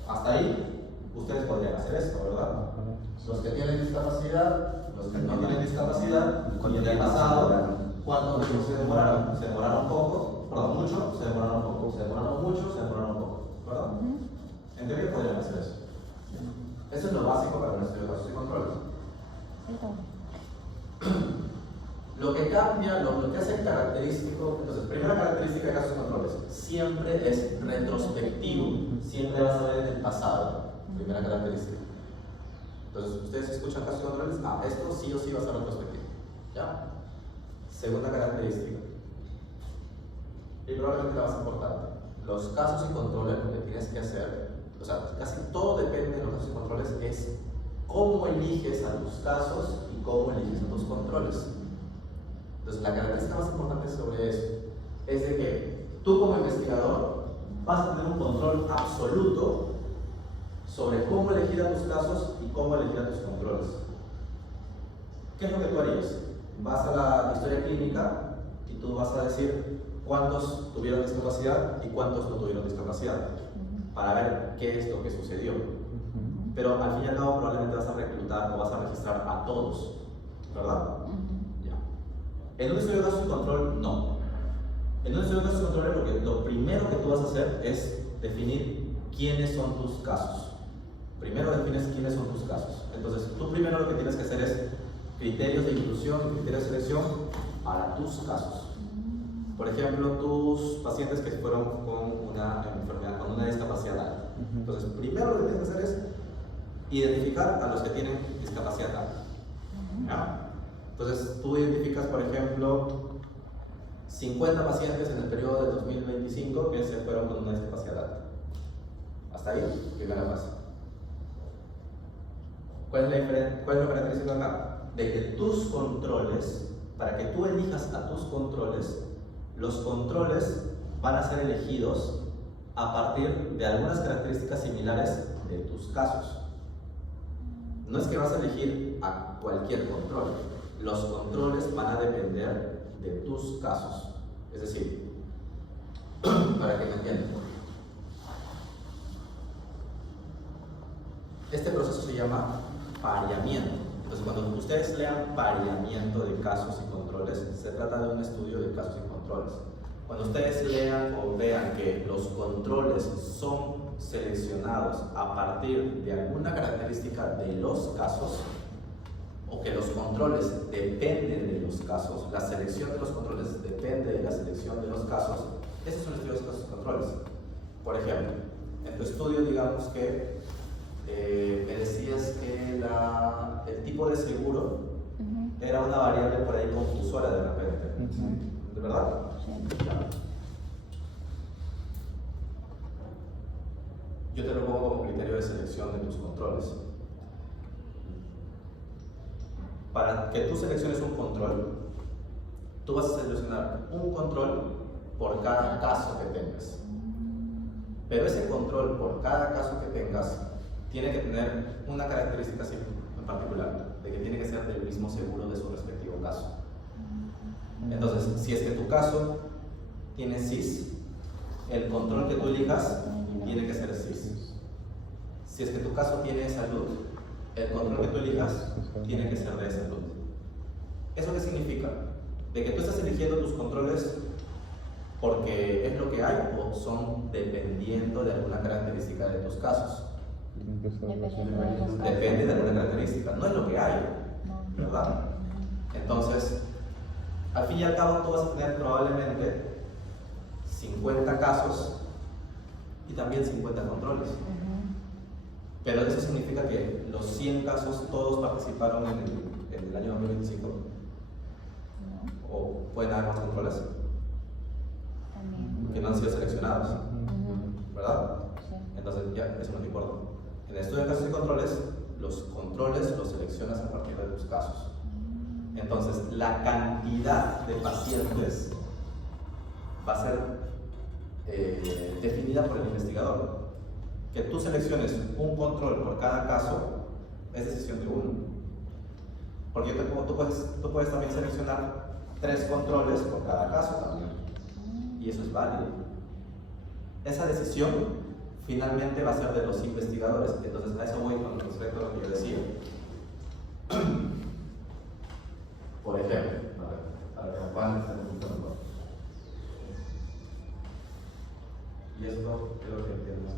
Hasta ahí, ustedes podrían hacer esto, ¿verdad? Los que tienen discapacidad, los que no tienen discapacidad, y en el pasado, ¿cuánto se demoraron? Se demoraron poco, perdón, mucho, se demoraron poco, se demoraron mucho, se demoraron poco, ¿verdad? En teoría podrían hacer eso. Eso es lo básico para el estudio de casos y controles. Lo que cambia, lo que hace característico, entonces, primera característica de casos y controles, siempre es retrospectivo, siempre vas a ver en el pasado, primera característica. Entonces, ustedes escuchan casos y controles, esto sí o sí va a ser retrospectivo, ¿ya? Segunda característica, y probablemente la más importante, los casos y controles, lo que tienes que hacer, o sea, casi todo depende de los casos y controles, es cómo eliges a tus casos y cómo eliges a tus controles. Entonces, la característica más importante sobre eso es de que tú como investigador vas a tener un control absoluto sobre cómo elegir a tus casos y cómo elegir a tus controles. ¿Qué es lo que tú harías? Vas a la historia clínica y tú vas a decir cuántos tuvieron discapacidad y cuántos no tuvieron discapacidad, para ver qué es lo que sucedió. Pero al fin y al cabo probablemente vas a reclutar o vas a registrar a todos, ¿verdad? Ya. En un estudio de casos y control, no. En un estudio de casos y control, lo primero que tú vas a hacer es definir quiénes son tus casos. Primero defines quiénes son tus casos. Entonces, tú primero lo que tienes que hacer es criterios de inclusión y criterios de selección para tus casos. Por ejemplo, tus pacientes que fueron con una enfermedad, con una discapacidad alta. Entonces, primero lo que tienes que hacer es identificar a los que tienen discapacidad alta. ¿Ya? Entonces, tú identificas, por ejemplo, 50 pacientes en el periodo de 2025 que se fueron con una discapacidad alta. Hasta ahí, primera fase. ¿Cuál es la característica acá? De que tus controles, para que tú elijas a tus controles, los controles van a ser elegidos a partir de algunas características similares de tus casos. No es que vas a elegir a cualquier control. Los controles van a depender de tus casos. Es decir, para que me entiendan, este proceso se llama pareamiento. Entonces, cuando ustedes lean pareamiento de casos y controles, se trata de un estudio de casos y controles. Cuando ustedes lean o vean que los controles son seleccionados a partir de alguna característica de los casos, o que los controles dependen de los casos, la selección de los controles depende de la selección de los casos, ese es un estudio de casos y controles. Por ejemplo, en tu estudio, digamos que me decías que el tipo de seguro era una variable por ahí confusora de repente. ¿De verdad? Sí. Yo te lo pongo como criterio de selección de tus controles. Para que tú selecciones un control, tú vas a seleccionar un control por cada caso que tengas. Pero ese control por cada caso que tengas tiene que tener una característica en particular, de que tiene que ser del mismo seguro de su respectivo caso. Entonces, si es que tu caso tiene CIS, el control que tú elijas tiene que ser CIS. Si es que tu caso tiene salud, el control que tú elijas tiene que ser de salud. ¿Eso qué significa? De que tú estás eligiendo tus controles porque es lo que hay o son dependiendo de alguna característica de tus casos. Depende de alguna característica, no es lo que hay, ¿verdad? Entonces, al fin y al cabo tú vas a tener probablemente 50 casos y también 50 controles. Pero eso significa que los 100 casos todos participaron en el año 2025. ¿O pueden haber más controles? Que no han sido seleccionados, ¿verdad? Sí. Entonces ya, eso no te importa. En el estudio de casos y controles los seleccionas a partir de tus casos. Entonces, la cantidad de pacientes va a ser definida por el investigador. Que tú selecciones un control por cada caso es decisión de uno. Porque tú puedes también seleccionar 3 controles por cada caso también. Y eso es válido. Esa decisión finalmente va a ser de los investigadores. Entonces, a eso voy con respecto a lo que yo decía. Por ejemplo, para que me puedan entender un poco mejor. Y esto creo que entiendo.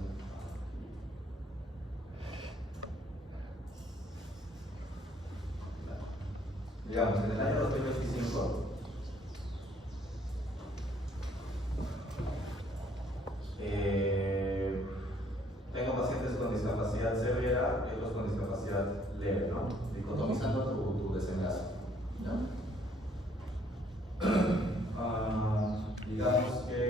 Digamos, en el año 2025, tengo pacientes con discapacidad severa y otros con discapacidad leve, ¿no? Dicotomizando tu desenlace, ¿no? Digamos que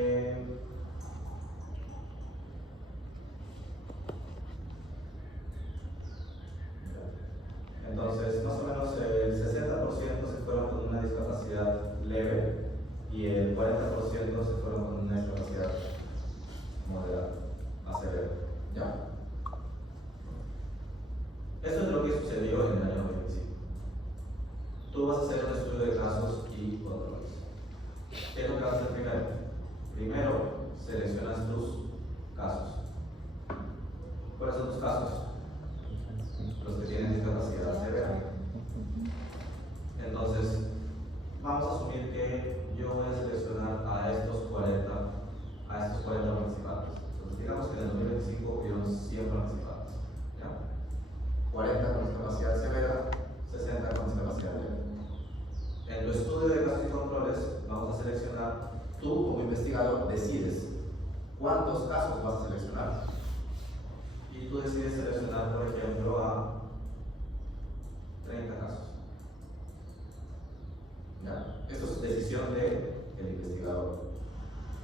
entonces más o menos el 60% se fueron con una discapacidad leve y el 40% se fueron con una discapacidad moderada a severa. ¿Ya? Esto es lo que sucedió en el año 2025. Tú vas a hacer un estudio de casos y controles. ¿Qué es lo que vas a hacer primero? Primero, seleccionas tus casos. ¿Cuáles son tus casos? Los que tienen discapacidad severa. Entonces, vamos a asumir que yo voy a seleccionar a estos 40 participantes. Entonces, digamos que en el 2025 hubieron 100 participantes. ¿Ya? 40 con discapacidad severa, 60 con discapacidad leve. En tu estudio de casos y controles, vamos a seleccionar, tú como investigador decides cuántos casos vas a seleccionar. Y tú decides seleccionar, por ejemplo, a 30 casos. ¿Ya? Esto es decisión del investigador.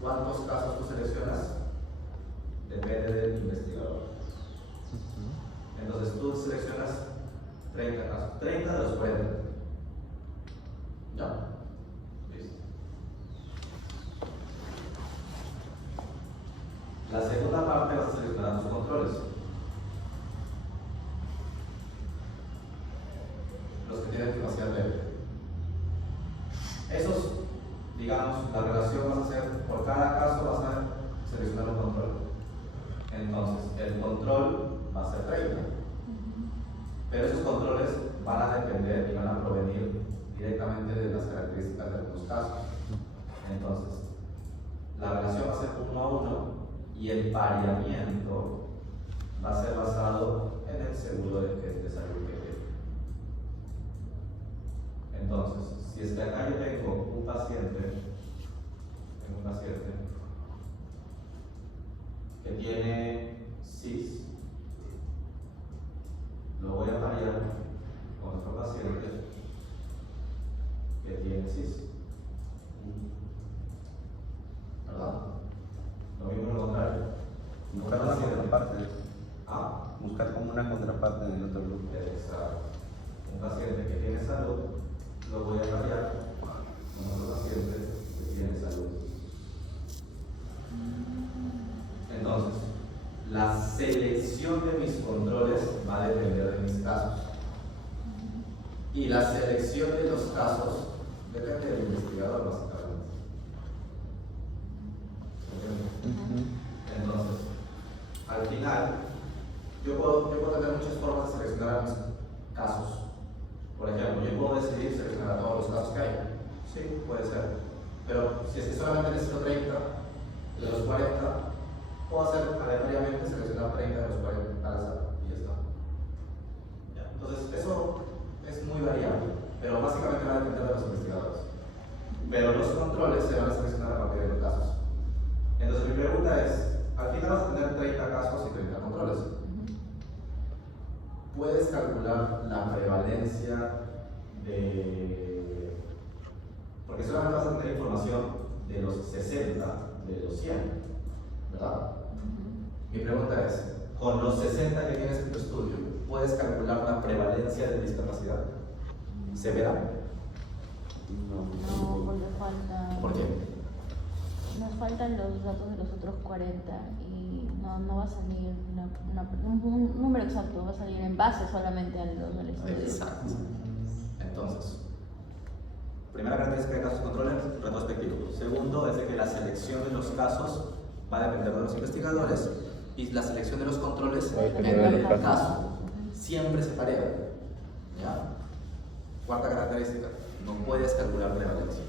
¿Cuántos casos tú seleccionas? Depende del investigador. Entonces tú seleccionas 30 casos. 30 de los 40. ¿Ya? Listo. controles. Los que tienen capacidad leve. Esos, digamos, la relación vas a hacer, por cada caso vas a seleccionar un control. Entonces, el control va a ser 30. Pero esos controles van a depender y van a provenir directamente de las características de algunos casos. Entonces, la relación va a ser 1 a 1 y el pareamiento va a ser basado en el seguro de salud que tiene. Entonces, si es que acá yo tengo un paciente que tiene CIS, lo voy a parear con otro paciente que tiene CIS. ¿Verdad? Lo mismo lo contrario. Buscar una contraparte. Ah, Buscar como una contraparte en el otro grupo. exacto. Un paciente que tiene salud, lo voy a parear con otro paciente que tiene salud. Entonces, la selección de mis controles va a depender de mis casos. Y la selección de los casos depende del investigador, básicamente. Entonces, al final, yo puedo tener muchas formas de seleccionar a mis casos. Por ejemplo, yo puedo decidir seleccionar a todos los casos que hay. Sí, puede ser. Pero si es que solamente necesito 30 de los 40, puedo hacer aleatoriamente seleccionar 30 de los 40 al azar y ya está. ¿Ya? Entonces, eso es muy variable, pero básicamente va a depender de los investigadores. Pero los controles se van a seleccionar a partir de los casos. Entonces, mi pregunta es: al final vas a tener 30 casos y 30 controles. ¿Puedes calcular la prevalencia de...? Porque solamente vas a tener información de los 60, de los 100, ¿verdad? Mi pregunta es, con los 60 que tienes en tu estudio, ¿puedes calcular una prevalencia de discapacidad severa? No, porque falta. ¿Por qué? Nos faltan los datos de los otros 40 y no va a salir un número exacto, va a salir en base solamente a los del estudio. Exacto. Entonces, primera característica de casos controles, retrospectivo. Segundo, es de que la selección de los casos va a depender de los investigadores y la selección de los controles depende del caso. Siempre se parea. ¿Ya? Cuarta característica, no puedes calcular prevalencia.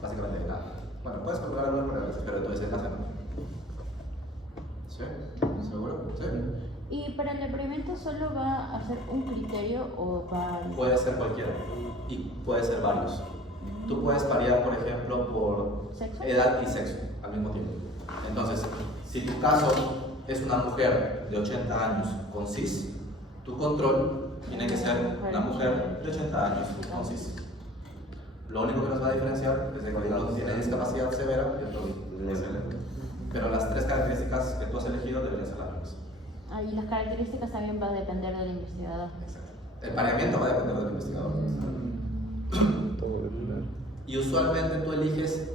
Básicamente nada. Bueno, puedes calcular alguna prevalencia, pero entonces es no. ¿Sí? ¿Seguro? ¿Sí? ¿Y para el departamento solo va a ser un criterio o va a...? Puede ser cualquiera y puede ser varios. Tú puedes parear, por ejemplo, por ¿Sexo? edad y sexo al mismo tiempo. Entonces, si tu caso es una mujer de 80 años con CIS, tu control tiene que ser una mujer de 80 años con CIS. Lo único que nos va a diferenciar es de que uno tiene discapacidad severa y otro leve. Pero las tres características que tú has elegido deberían ser las mismas. Ah, y las características también van a depender del investigador. Exacto. El pareamiento va a depender del investigador. Todo depende. Y usualmente tú eliges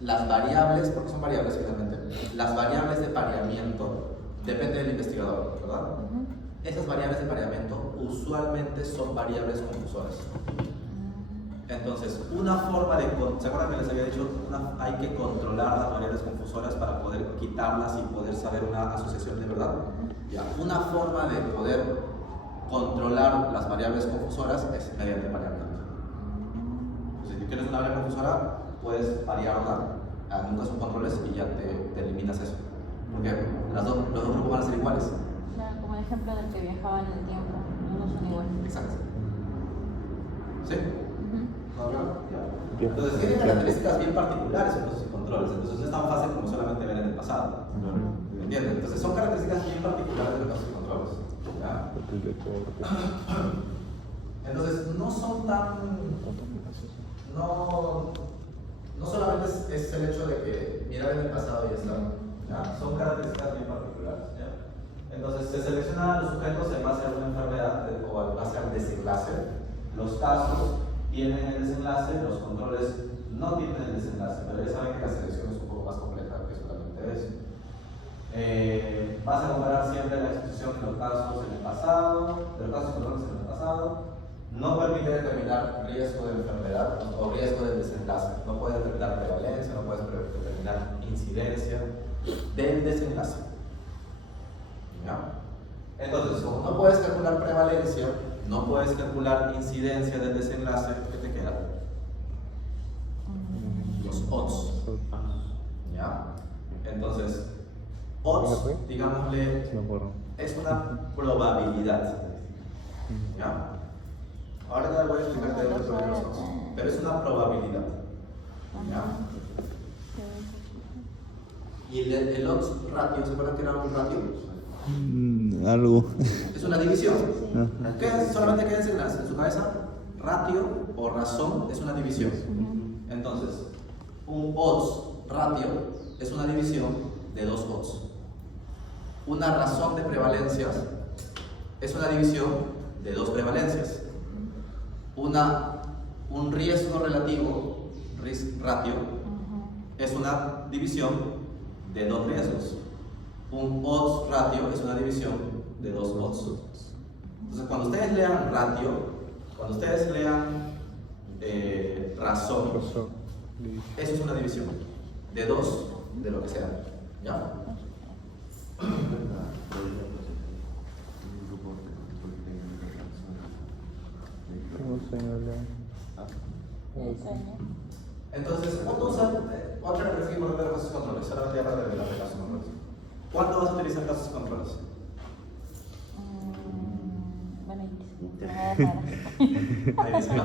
las variables, porque son variables finalmente, las variables de pareamiento depende del investigador, ¿verdad? Esas variables de pareamiento usualmente son variables confusoras. Entonces, una forma de... ¿Se acuerdan que les había dicho? Hay que controlar las variables confusoras para poder quitarlas y poder saber una asociación de verdad. Ya, una forma de poder controlar las variables confusoras es mediante pareamiento. Entonces, si tú quieres una variable confusora, puedes variarla, nunca son controles y ya te eliminas eso. Porque los dos grupos van a ser iguales. Claro, como el ejemplo del que viajaba en el tiempo, no son iguales. Exacto. ¿Sí? Bien. Entonces tienen características bien particulares en los controles, entonces no es tan fácil como solamente ver en el pasado. ¿Entienden? Entonces son características bien particulares de los controles. ¿Ya? Entonces no son tan... No solamente es el hecho de que mirar en el pasado y ya está. ¿Ya? Son características bien particulares. ¿Ya? Entonces se seleccionan a los sujetos en base a una enfermedad o en base al desenlace. Los casos tienen el desenlace, los controles no tienen el desenlace, pero ya saben que la selección es un poco más compleja que solamente eso. vas a comparar siempre la exposición de los casos en el pasado, de los casos controles en el pasado. No permite determinar riesgo de enfermedad o riesgo de desenlace. No puedes determinar prevalencia, no puedes determinar incidencia del desenlace. ¿Ya? Entonces, como no puedes calcular prevalencia, no puedes calcular incidencia del desenlace, ¿qué te queda? Los odds. ¿Ya? Entonces, odds, digámosle, es una probabilidad. ¿Ya? Ahora te voy a explicar de dónde provienen los odds, pero es una probabilidad. ¿Ya? Y el odds ratio, ¿se acuerdan que era un ratio? Algo. Es una división. Solamente quédense en su cabeza, ratio o razón es una división. Entonces, un odds ratio es una división de dos odds. Una razón de prevalencias es una división de dos prevalencias. Un riesgo relativo, risk ratio, es una división de dos riesgos. Un odds ratio es una división de dos odds. Entonces, cuando ustedes lean ratio, cuando ustedes lean razón, eso es una división de dos de lo que sea. ¿Ya? Entonces, ¿cuánto usas? Otra referencia importante de los casos y controles, solamente ya para terminar de casos y controles. ¿Cuánto vas a utilizar casos y controles? Ahí dice, ¿no?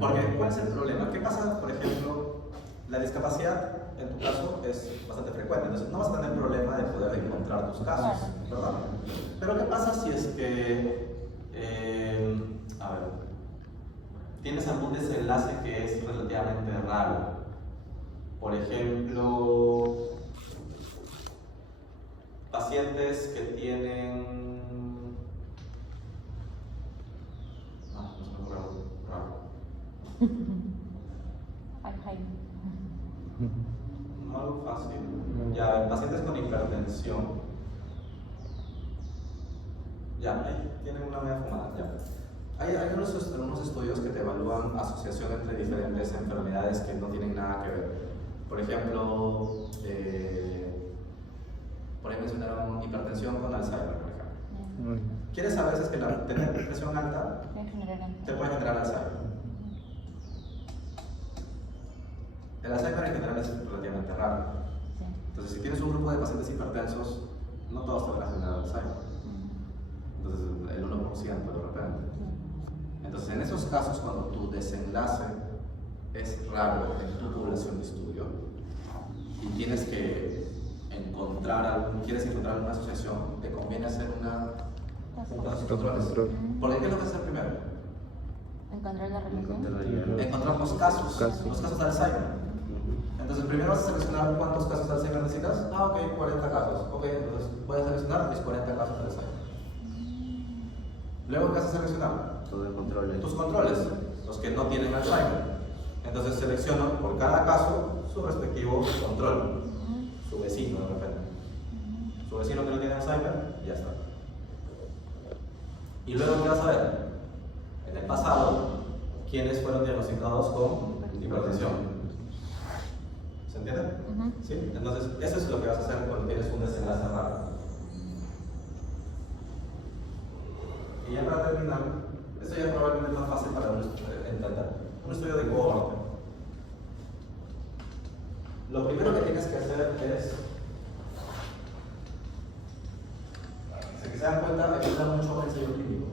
Porque, ¿cuál es el problema? ¿Qué pasa, por ejemplo, la discapacidad en tu caso es bastante frecuente, entonces no vas a tener problema de poder encontrar tus casos, ¿verdad? Pero ¿qué pasa si es que, a ver, tienes algún desenlace que es relativamente raro? Por ejemplo, pacientes que tienen... No se me ocurre algo raro. No algo fácil. Ya, pacientes con hipertensión. Ya, ahí tienen una media fumada. Ya. Hay algunos estudios que te evalúan asociación entre diferentes enfermedades que no tienen nada que ver. Por ejemplo, por ahí mencionaron hipertensión con Alzheimer, por ejemplo. ¿Quieres saber si es que tener presión alta te puede generar Alzheimer? El Alzheimer en general es relativamente raro. Entonces, si tienes un grupo de pacientes hipertensos, no todos te van a generar Alzheimer. Entonces, el 1% de repente. Entonces, en esos casos, cuando tu desenlace es raro en tu población de estudio y tienes que quieres encontrar una asociación, te conviene hacer un caso de controles. ¿Por qué es lo que hacer primero? Encontrar la relación. Encontrar los casos de Alzheimer. Entonces, primero vas a seleccionar cuántos casos de Alzheimer necesitas. Ah, ok, 40 casos. Ok, entonces voy a seleccionar mis 40 casos de Alzheimer. Luego, ¿qué vas a seleccionar? Tus controles, los que no tienen Alzheimer. Entonces, selecciono por cada caso su respectivo control. Su vecino, de repente. Su vecino que no tiene Alzheimer, ya está. Y luego, ¿qué vas a ver? En el pasado, ¿quiénes fueron diagnosticados con hipertensión? ¿Se entiende? ¿Sí? Entonces, eso es lo que vas a hacer cuando tienes un desenlace raro. Y ya para terminar, esto ya probablemente es más fácil para entender. Un estudio de cohorte. Lo primero que tienes que hacer es, si se dan cuenta, ayuda mucho el ensayo clínico.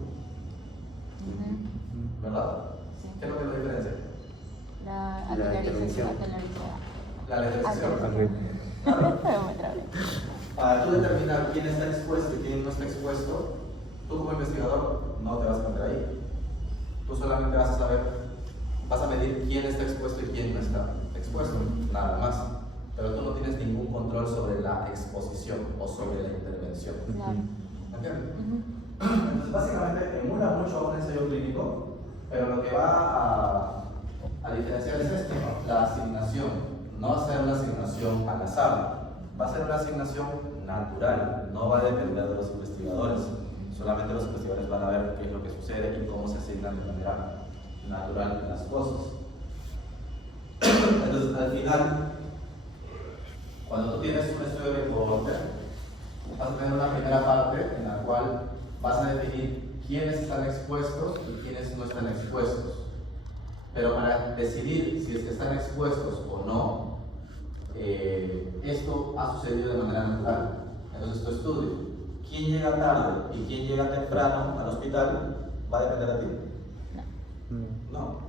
¿Verdad? Sí. ¿Qué es lo que lo diferencia? La intervención. La legislación. Claro. Para tú determinar quién está expuesto y quién no está expuesto, tú como investigador no te vas a meter ahí. Tú solamente vas a saber, vas a medir quién está expuesto y quién no está expuesto, nada más. Pero tú no tienes ningún control sobre la exposición o sobre la intervención. ¿Entiendes? Entonces, básicamente emula mucho a un ensayo clínico, pero lo que va a diferenciar es esto, ¿no? La asignación, no hacer la asignación al azar. va a ser una asignación natural, no va a depender de los investigadores. Solamente los investigadores van a ver qué es lo que sucede y cómo se asignan de manera natural las cosas. Entonces, al final, cuando tú tienes un estudio de cohorte, vas a tener una primera parte en la cual vas a definir quiénes están expuestos y quiénes no están expuestos. Pero para decidir si es que están expuestos o no, esto ha sucedido de manera natural. Entonces, tu estudio, quién llega tarde y quién llega temprano al hospital, va a depender de ti. No,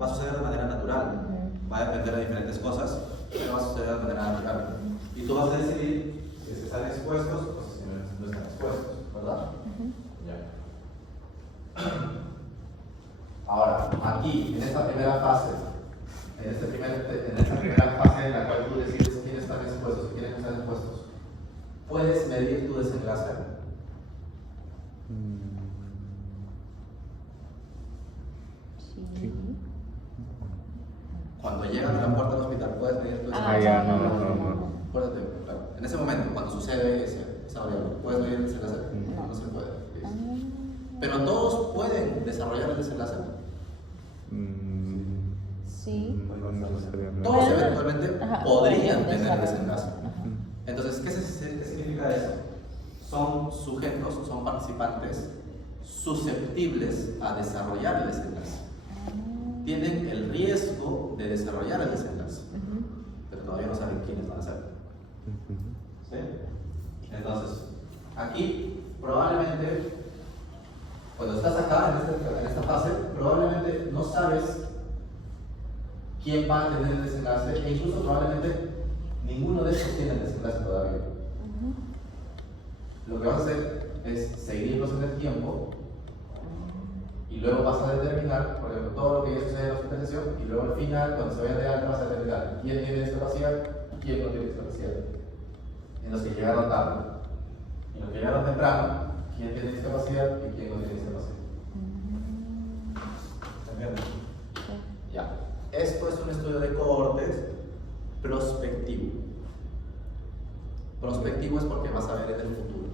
va a suceder de manera natural. Va a depender de diferentes cosas, pero va a suceder de manera natural. Y tú vas a decidir si es que están expuestos o si no están expuestos, ¿verdad? Ya. Ahora, aquí, en esta primera fase, en esta primera fase en la cual tú decides quiénes están expuestos y quiénes no están expuestos, ¿puedes medir tu desenlace? Sí. Cuando llegan a la puerta del hospital, ¿puedes medir tu desenlace? ya, no. Acuérdate, claro. En ese momento, cuando sucede esa variable, ¿puedes medir el desenlace? No se puede. Pero todos pueden desarrollar el desenlace. Sí. No necesariamente. Todos eventualmente Ajá, podrían pueden tener el desarrollar. desenlace. Entonces, ¿qué significa eso? Son sujetos, son participantes susceptibles a desarrollar el desenlace. Tienen el riesgo de desarrollar el desenlace, pero todavía no saben quiénes van a ser. ¿Sí? Entonces, aquí probablemente, cuando estás acá en esta fase, probablemente no sabes quién va a tener el desenlace e incluso probablemente ninguno de estos tiene el desenlace todavía. Lo que vas a hacer es seguirlos en el tiempo y luego vas a determinar, por ejemplo, todo lo que ya sucede en la hospitalización y luego al final, cuando se vayan de alta, vas a determinar quién tiene discapacidad y quién no tiene discapacidad. En los que llegaron tarde y los que llegaron temprano, quién tiene discapacidad y quién no tiene discapacidad. ¿Se entiende? Ya. Esto es un estudio de cohortes prospectivo. Prospectivo es porque vas a ver en el futuro.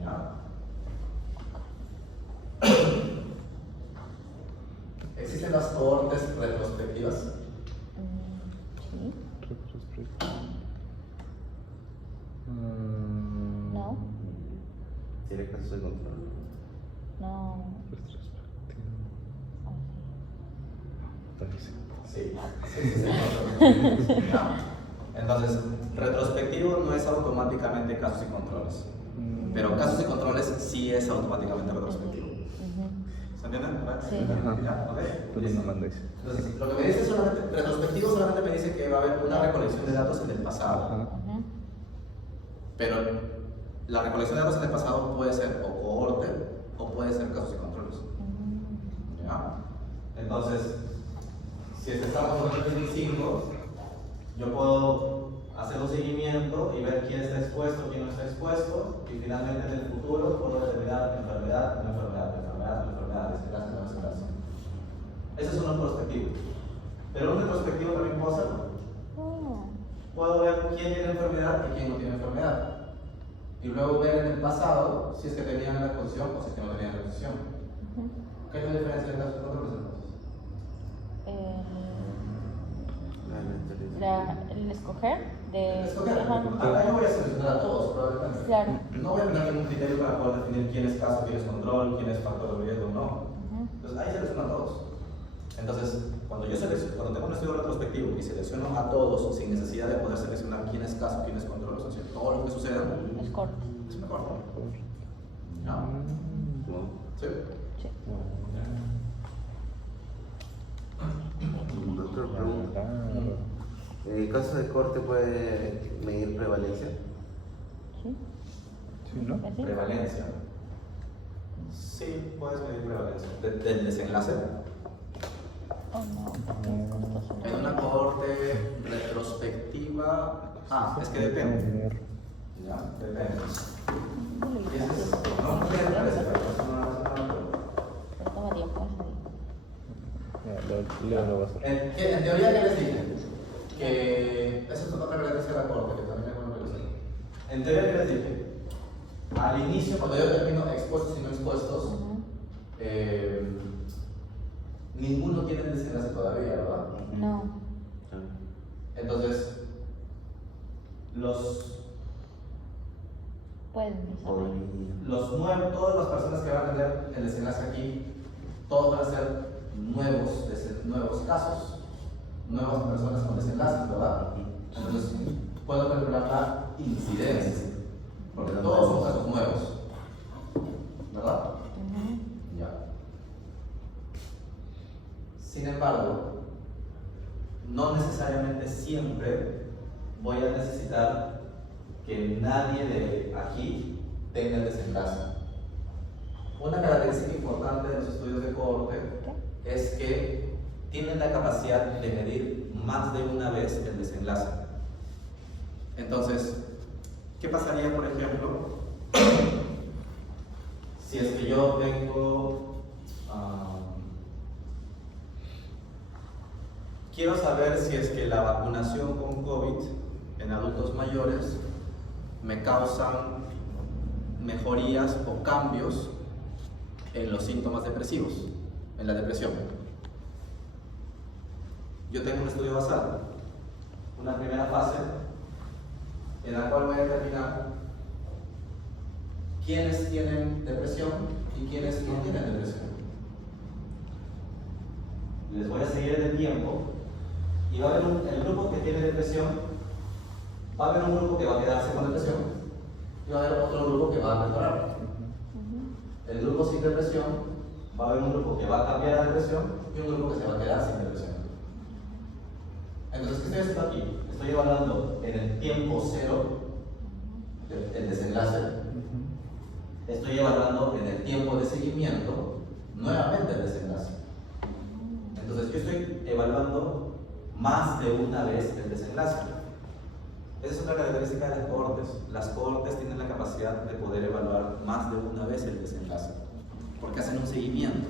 ¿Ya? ¿Existen las cohortes retrospectivas? Sí. No. Tiene casos de control. No. Sí. ¿Ya? Entonces, retrospectivo no es automáticamente casos y controles. Pero casos y controles sí es automáticamente retrospectivo. ¿Se entiende? Sí. ¿Ya? ¿Ok? Pues no manda eso. Entonces, lo que me dice solamente, retrospectivo solamente me dice que va a haber una recolección de datos en el pasado. Pero la recolección de datos en el pasado puede ser o cohorte o puede ser casos y controles. ¿Ya? Entonces, si estamos en 2005, yo puedo hacer un seguimiento y ver quién está expuesto, quién no está expuesto, y finalmente en el futuro puedo determinar enfermedad, desenlace. Ese es un retrospectivo. Pero un retrospectivo también puedo hacerlo. Puedo ver quién tiene enfermedad y quién no tiene enfermedad. Y luego ver en el pasado si es que tenían la exposición o si es que no tenían la exposición. ¿Qué es la diferencia entre casos y controles entonces? El escoger de... Escoger. Ajá. Acá yo voy a seleccionar a todos probablemente. Claro. No voy a tener ningún criterio para poder definir quién es caso, quién es control, quién es factor de riesgo o no. Entonces ahí selecciono a todos. Entonces, cuando tengo un estudio retrospectivo y selecciono a todos sin necesidad de poder seleccionar quién es caso, quién es control, o sea, todo lo que suceda Es corto. es mejor. ¿Ya? ¿Sí? Sí. Doctor, pregunta. ¿El caso de corte puede medir prevalencia? Sí. Sí, ¿no? ¿Así? Prevalencia. Sí, puedes medir prevalencia. ¿Del desenlace? Oh, no. En una cohorte retrospectiva. Es que depende. Ya, depende. Y ese es. No tiene prevalencia, pero es una pregunta. Pero toma tiempo. Leo lo va a hacer. En teoría, ¿qué les dije? Que esa es otra prevalencia de la cohorte, que también En teoría, ¿qué les dije? Al inicio, cuando yo termino expuestos y no expuestos, ninguno tiene el desenlace todavía, ¿verdad? No. Entonces, Pueden empezar. los nuevos, todas las personas que van a tener el desenlace aquí, todos van a ser nuevos casos, nuevas personas con desenlaces, ¿verdad? Entonces, puedo calcular la incidencia, porque todos son casos nuevos, ¿verdad? Ya. Sin embargo, no necesariamente siempre voy a necesitar que nadie de aquí tenga el desenlace. Una característica importante de los estudios de cohorte es que tienen la capacidad de medir más de una vez el desenlace. Entonces, ¿qué pasaría, por ejemplo, si es que yo tengo... quiero saber si es que la vacunación con COVID en adultos mayores me causan mejorías o cambios en los síntomas depresivos, en la depresión. Yo tengo un estudio basal, una primera fase, en la cual voy a determinar quiénes tienen depresión y quiénes no tienen depresión. Les voy a seguir en el tiempo y va a haber el grupo que tiene depresión, va a haber un grupo que va a quedarse con depresión y va a haber otro grupo que va a mejorar. El grupo sin depresión, va a haber un grupo que va a cambiar a depresión y un grupo que se va a quedar sin depresión. Entonces, ¿qué estoy haciendo aquí? Estoy evaluando en el tiempo cero el desenlace. Estoy evaluando en el tiempo de seguimiento nuevamente el desenlace. Entonces, yo estoy evaluando más de una vez el desenlace. Esa es otra característica de las cohortes. Las cohortes tienen la capacidad de poder evaluar más de una vez el desenlace, porque hacen un seguimiento.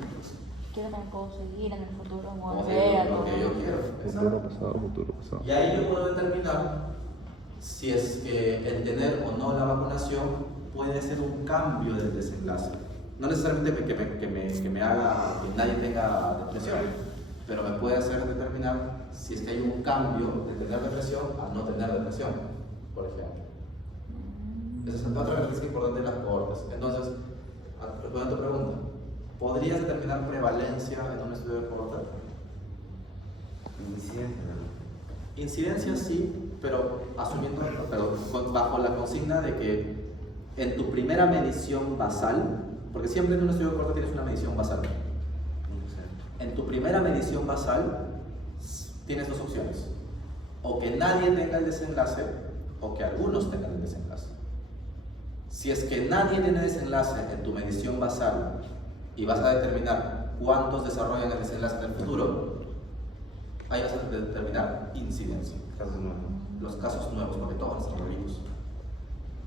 Quiero también puedo seguir en el futuro, Como volver a lo que yo quiero. Futuro pasado. Y ahí yo puedo determinar si es que el tener o no la vacunación puede ser un cambio del desenlace. No necesariamente que me haga que nadie tenga depresión, pero me puede hacer determinar si es que hay un cambio de tener depresión a no tener depresión, por ejemplo. Esa es otra característica importante de las cohortes. Entonces, respondiendo a tu pregunta, ¿podrías determinar prevalencia en un estudio de cohorte? Incidencia sí, pero bajo la consigna de que en tu primera medición basal, porque siempre en un estudio de cohorte tienes una medición basal. En tu primera medición basal tienes dos opciones: o que nadie tenga el desenlace o que algunos tengan el desenlace. Si es que nadie tiene desenlace en tu medición basal y vas a determinar cuántos desarrollan el desenlace en el futuro, ahí vas a determinar incidencia. Casos nuevos. Los casos nuevos, porque todos van a estar vivos.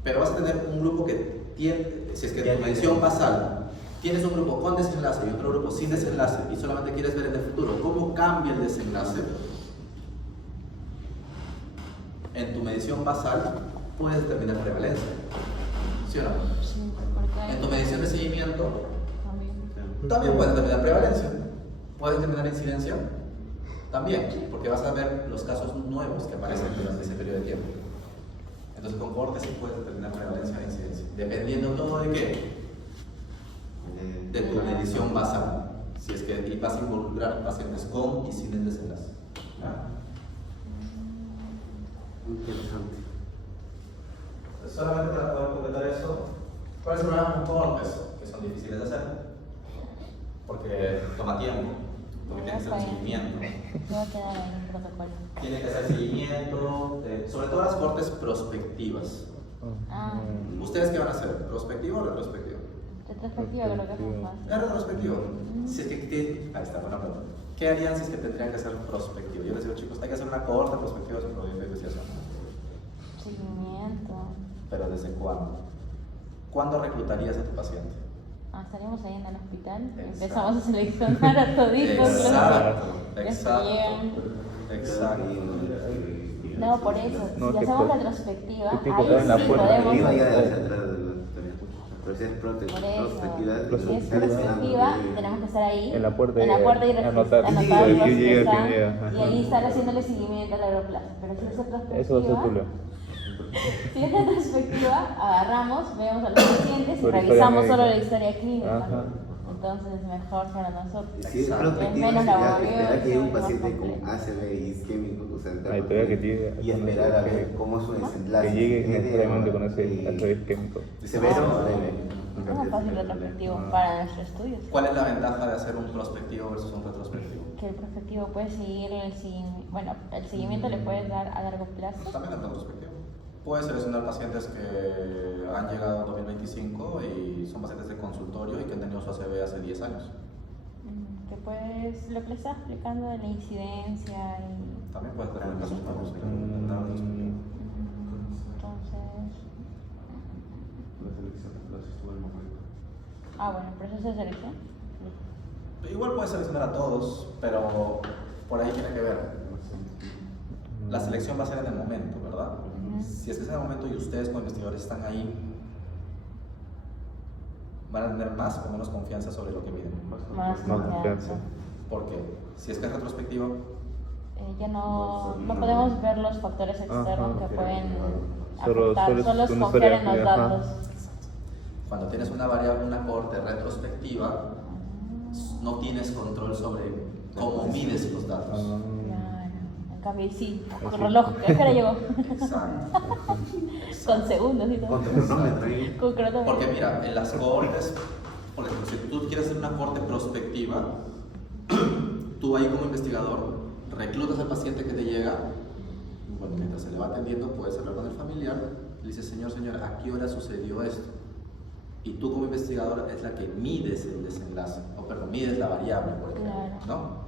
Pero vas a tener un grupo que tiene, si es que en tu medición basal tienes un grupo con desenlace y otro grupo sin desenlace y solamente quieres ver en el futuro cómo cambia el desenlace, en tu medición basal puedes determinar prevalencia. ¿Sí o no? Sí, porque En tu medición de seguimiento también. también puedes determinar prevalencia. ¿Puedes determinar incidencia? También, porque vas a ver los casos nuevos que aparecen durante ese periodo de tiempo. Entonces, con cohorte sí puedes determinar prevalencia e incidencia, dependiendo todo de qué, de tu medición basal. Si es que vas a involucrar pacientes con y sin el desenlace. Interesante. Solamente para poder completar eso, ¿cuáles son los problemas con cohortes? Que son difíciles de hacer, porque toma tiempo, porque tienes que hacer un seguimiento. Se va a quedar en un protocolo. Tiene que hacer seguimiento, sobre todo las cohortes prospectivas. Ah, ¿Ustedes qué van a hacer? ¿Prospectivo o retrospectivo? retrospectiva creo que es más fácil. Es retrospectivo. Si es que ahí está, buena pregunta. ¿Qué harían si es que tendrían que hacer prospectivo? Yo les digo, chicos, hay que hacer una cohorte prospectiva de su proyecto de investigación. Seguimiento. ¿Pero desde cuándo? ¿Cuándo reclutarías a tu paciente? Estaríamos ahí en el hospital. Exacto. Empezamos a seleccionar a toditos. Exacto, Después exacto. llegan. Exacto. No, por eso, No, si que hacemos pues, retrospectiva, que tipo ahí está en la sí puerta, podemos. Iba ya Por hacia atrás de la historia. Pero si es eso, prospectiva, si es retrospectiva, tenemos que estar ahí, En la puerta y anotar anotar quién los llega, que están, quién llega, ajá. y ahí estar haciéndole seguimiento a largo plazo. Pero si es retrospectiva, Eso va a ser tú, Leo. si es retrospectiva, agarramos, vemos a los pacientes y Sobre historia revisamos solo médica. la historia clínica. Ajá. Entonces es mejor para nosotros. Si es Exacto. prospectiva, Es menos sería laborioso, esperar que llegue un más paciente complejo. con ACV y isquémico, o sea, Ah, esperar que llegue. y esperar a ver cómo es su desenlace. Que llegue ¿Es necesariamente con ese eh, acto isquémico. severo o leve? Es más fácil retrospectivo Ah. para nuestro estudio. ¿sí? ¿Cuál es la ventaja de hacer un prospectivo versus un retrospectivo? Que el prospectivo puede seguir el seguimiento, bueno, el seguimiento le puedes dar a largo plazo. También el retrospectivo. Puedes seleccionar pacientes que han llegado en 2025 y son pacientes de consultorio y que han tenido su ACV hace 10 años. Que puedes, lo que le estás explicando de la incidencia y También puedes tener resultados. entonces, La selección la estuvo al momento. bueno, proceso de selección. Igual puedes seleccionar a todos, pero por ahí tiene que ver. La selección va a ser en el momento, ¿verdad? Si es que es en el momento y ustedes como investigadores están ahí, van a tener más o menos confianza sobre lo que miden. Más confianza. Porque si es que es retrospectivo, Ya no podemos ver los factores externos que pueden Solo afectar, solo es una confiar en los historia, ajá. datos. cuando tienes una variable, una cohorte retrospectiva, no tienes control sobre cómo mides los datos. Claro. En cambio, sí, con reloj, ¿a qué hora llegó? Exacto. Con segundos y todo. Con tu cronómetro ahí. Con cronómetro. Porque mira, en las cohortes, por ejemplo, si tú quieres hacer una cohorte prospectiva, tú ahí como investigador reclutas al paciente que te llega, bueno, mientras se le va atendiendo puedes hablar con el familiar, le dices, señora, ¿a qué hora sucedió esto? Y tú como investigador es la que mides el desenlace, o perdón, mides la variable, por ejemplo, Claro. ¿no?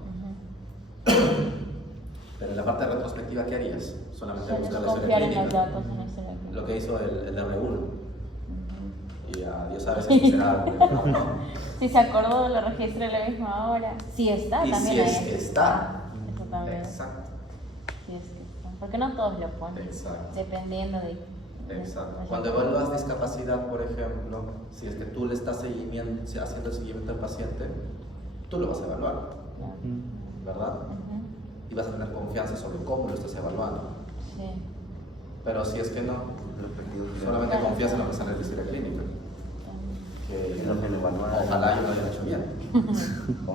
Pero en la parte retrospectiva, ¿qué harías? Solamente Solo buscar es la historia confiar en los clínica. datos en la historia clínica. Lo que hizo el R1. Y Dios sabe si será algo, ¿no? Si se acordó, lo registré a la misma hora. Si está, Y también si es ahí. que está. Eso también. Exacto. Si es que está. Porque no todos lo ponen. Exacto. Dependiendo de. Exacto. Cuando evalúas discapacidad, por ejemplo, si es que tú le estás haciendo el seguimiento al paciente, tú lo vas a evaluar, ¿verdad? Y vas a tener confianza sobre cómo lo estás evaluando. Sí. Pero si es que no, solamente Claro. confías en lo que está en la historia clínica. Que En lo que lo evaluaron. ojalá yo lo haya hecho bien.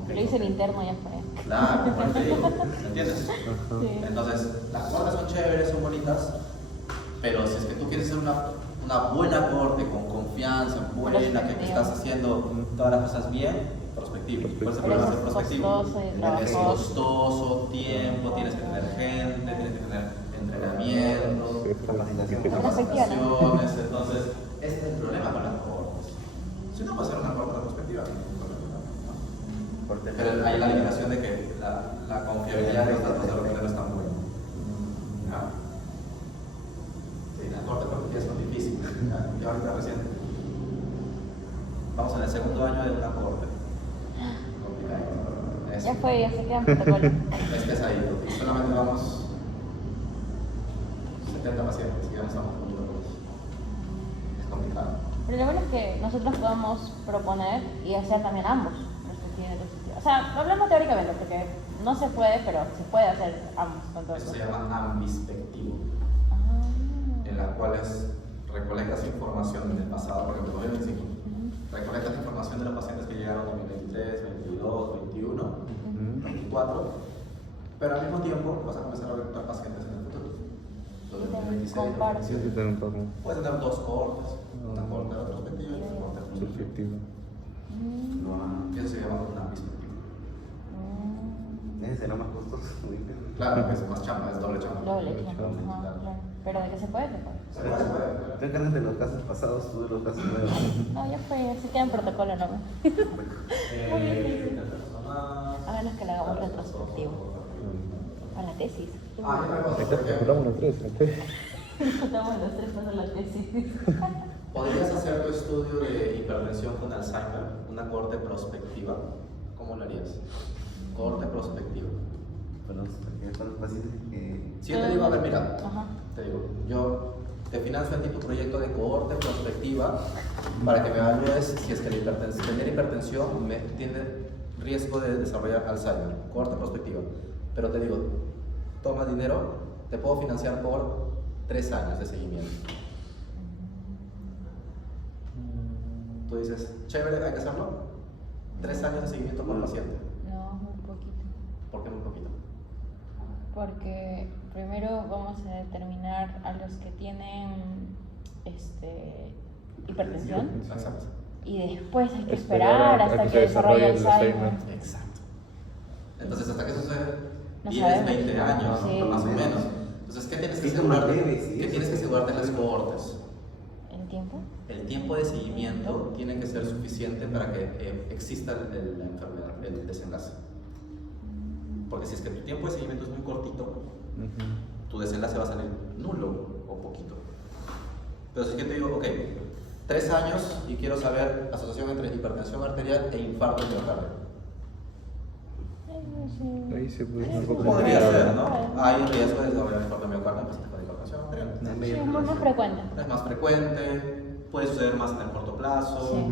Lo hice el interno ya fue. Claro, por eso te digo, ¿entiendes? Sí. Entonces, las cohortes son chéveres, son bonitas, pero si es que tú quieres hacer una buena cohorte con confianza, buena, que estás haciendo todas las cosas bien, prospectivo. Por eso Pero va a es ser prospectivo. costoso y Es trabajoso. costoso, tiempo, tienes que tener gente, tienes que tener entrenamiento, Capacitación. capacitaciones. Entonces, ese es el problema con las cohortes. Si no, puede ser una cohorte prospectiva. Pero hay la limitación de que la confiabilidad de los datos de lo que no es tan buena. ¿Ya? Sí, las cohortes prospectivas son difíciles. ¿Ya? Yo ahorita recién vamos en el segundo año de una cohorte. Complicado. Ya fue, ya se queda en protocolo. Este es ahí, y solamente vamos 70 pacientes y ya no estamos con números. Es complicado. Pero lo bueno es que nosotros podemos proponer y hacer también ambos, perspectiva y retrospectiva. O sea, hablamos teóricamente, porque no se puede, pero se puede hacer ambos. Con todo Eso se esto. llama ambispectivo, Ah. en la cual recolectas información del pasado, por ejemplo, 2025. Recolectas información de los pacientes que llegaron en 2023, 22, 21, 24, pero al mismo tiempo vas a comenzar a recolectar pacientes en el futuro. Los del 2026, Comparte. Sí, 2027. tener un poco Puedes tener dos cohortes, una cohorte retrospectiva y una cohorte prospectiva. perspectiva. Mm. Y eso se llama una ambispectiva. Ese será más costoso. Claro, que es más chamba, es doble chamba. Doble chamba. Claro. Ajá, claro. Pero de que se puede, se puede. Se puede, se puede. Tú encárgate de los casos pasados, tú de los casos nuevos. No, ya fue, se queda en protocolo, ¿no? A menos que le hagamos retrospectivo. A la tesis. Ah, y otra cosa, Acá porque encontramos los tres, Estamos los tres para la tesis. podrías hacer tu estudio de hipertensión con Alzheimer, una cohorte prospectiva. ¿Cómo lo harías? Cohorte prospectiva. con los pacientes que... Si yo te digo, a ver, mira, Ajá. te digo, yo te financio a ti tu proyecto de cohorte prospectiva para que me evalúes si es que tener hipertensión tiene riesgo de desarrollar Alzheimer, cohorte prospectiva. Pero te digo, toma dinero, te puedo financiar por 3 años de seguimiento. Tú dices, chévere, hay que hacerlo. 3 años de seguimiento por paciente. No, muy poquito. ¿Por qué muy poquito? Porque primero vamos a determinar a los que tienen hipertensión Exacto. y después hay que Esperar esperar a hasta que que se desarrolle desarrolle el Alzheimer. Exacto. Entonces, hasta que eso sucede, No 10, sabemos. 20 años, Sí. más o menos. Entonces, ¿qué tienes que Sí, como asegurarte? bebé, sí, ¿Qué eso tienes que sí. asegurarte en las cohortes? ¿El tiempo? El tiempo de seguimiento tiene que ser suficiente para que exista la enfermedad, el desenlace. Porque si es que tu tiempo de seguimiento es muy cortito, tu desenlace va a salir nulo o poquito. Pero si es que te digo, ok, 3 años y quiero saber asociación entre hipertensión arterial e infarto miocardio. Ahí se puede un poco Podría más ser, grave. ¿no? Hay riesgo de desarrollar infarto miocardio en pacientes con hipertensión arterial. Sí, es más frecuente. Es más frecuente, puede suceder más en el corto plazo. Sí,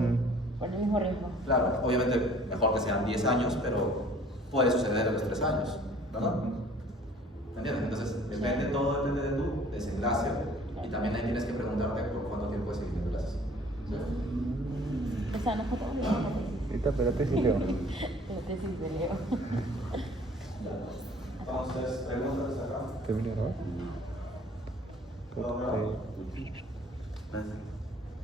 por el mismo riesgo. Claro, obviamente mejor que sean 10 años, pero puede suceder a los 3 años, ¿verdad? ¿Me entiendes? Entonces, todo depende de tu desenlace y también ahí tienes que preguntarte por cuánto tiempo de seguimiento le haces. ¿Sí? Esa no fue todo. Esta, pero te sí, Leo. La tesis de Leo. Entonces, preguntas acá. Termina, ¿no? No, no. Más.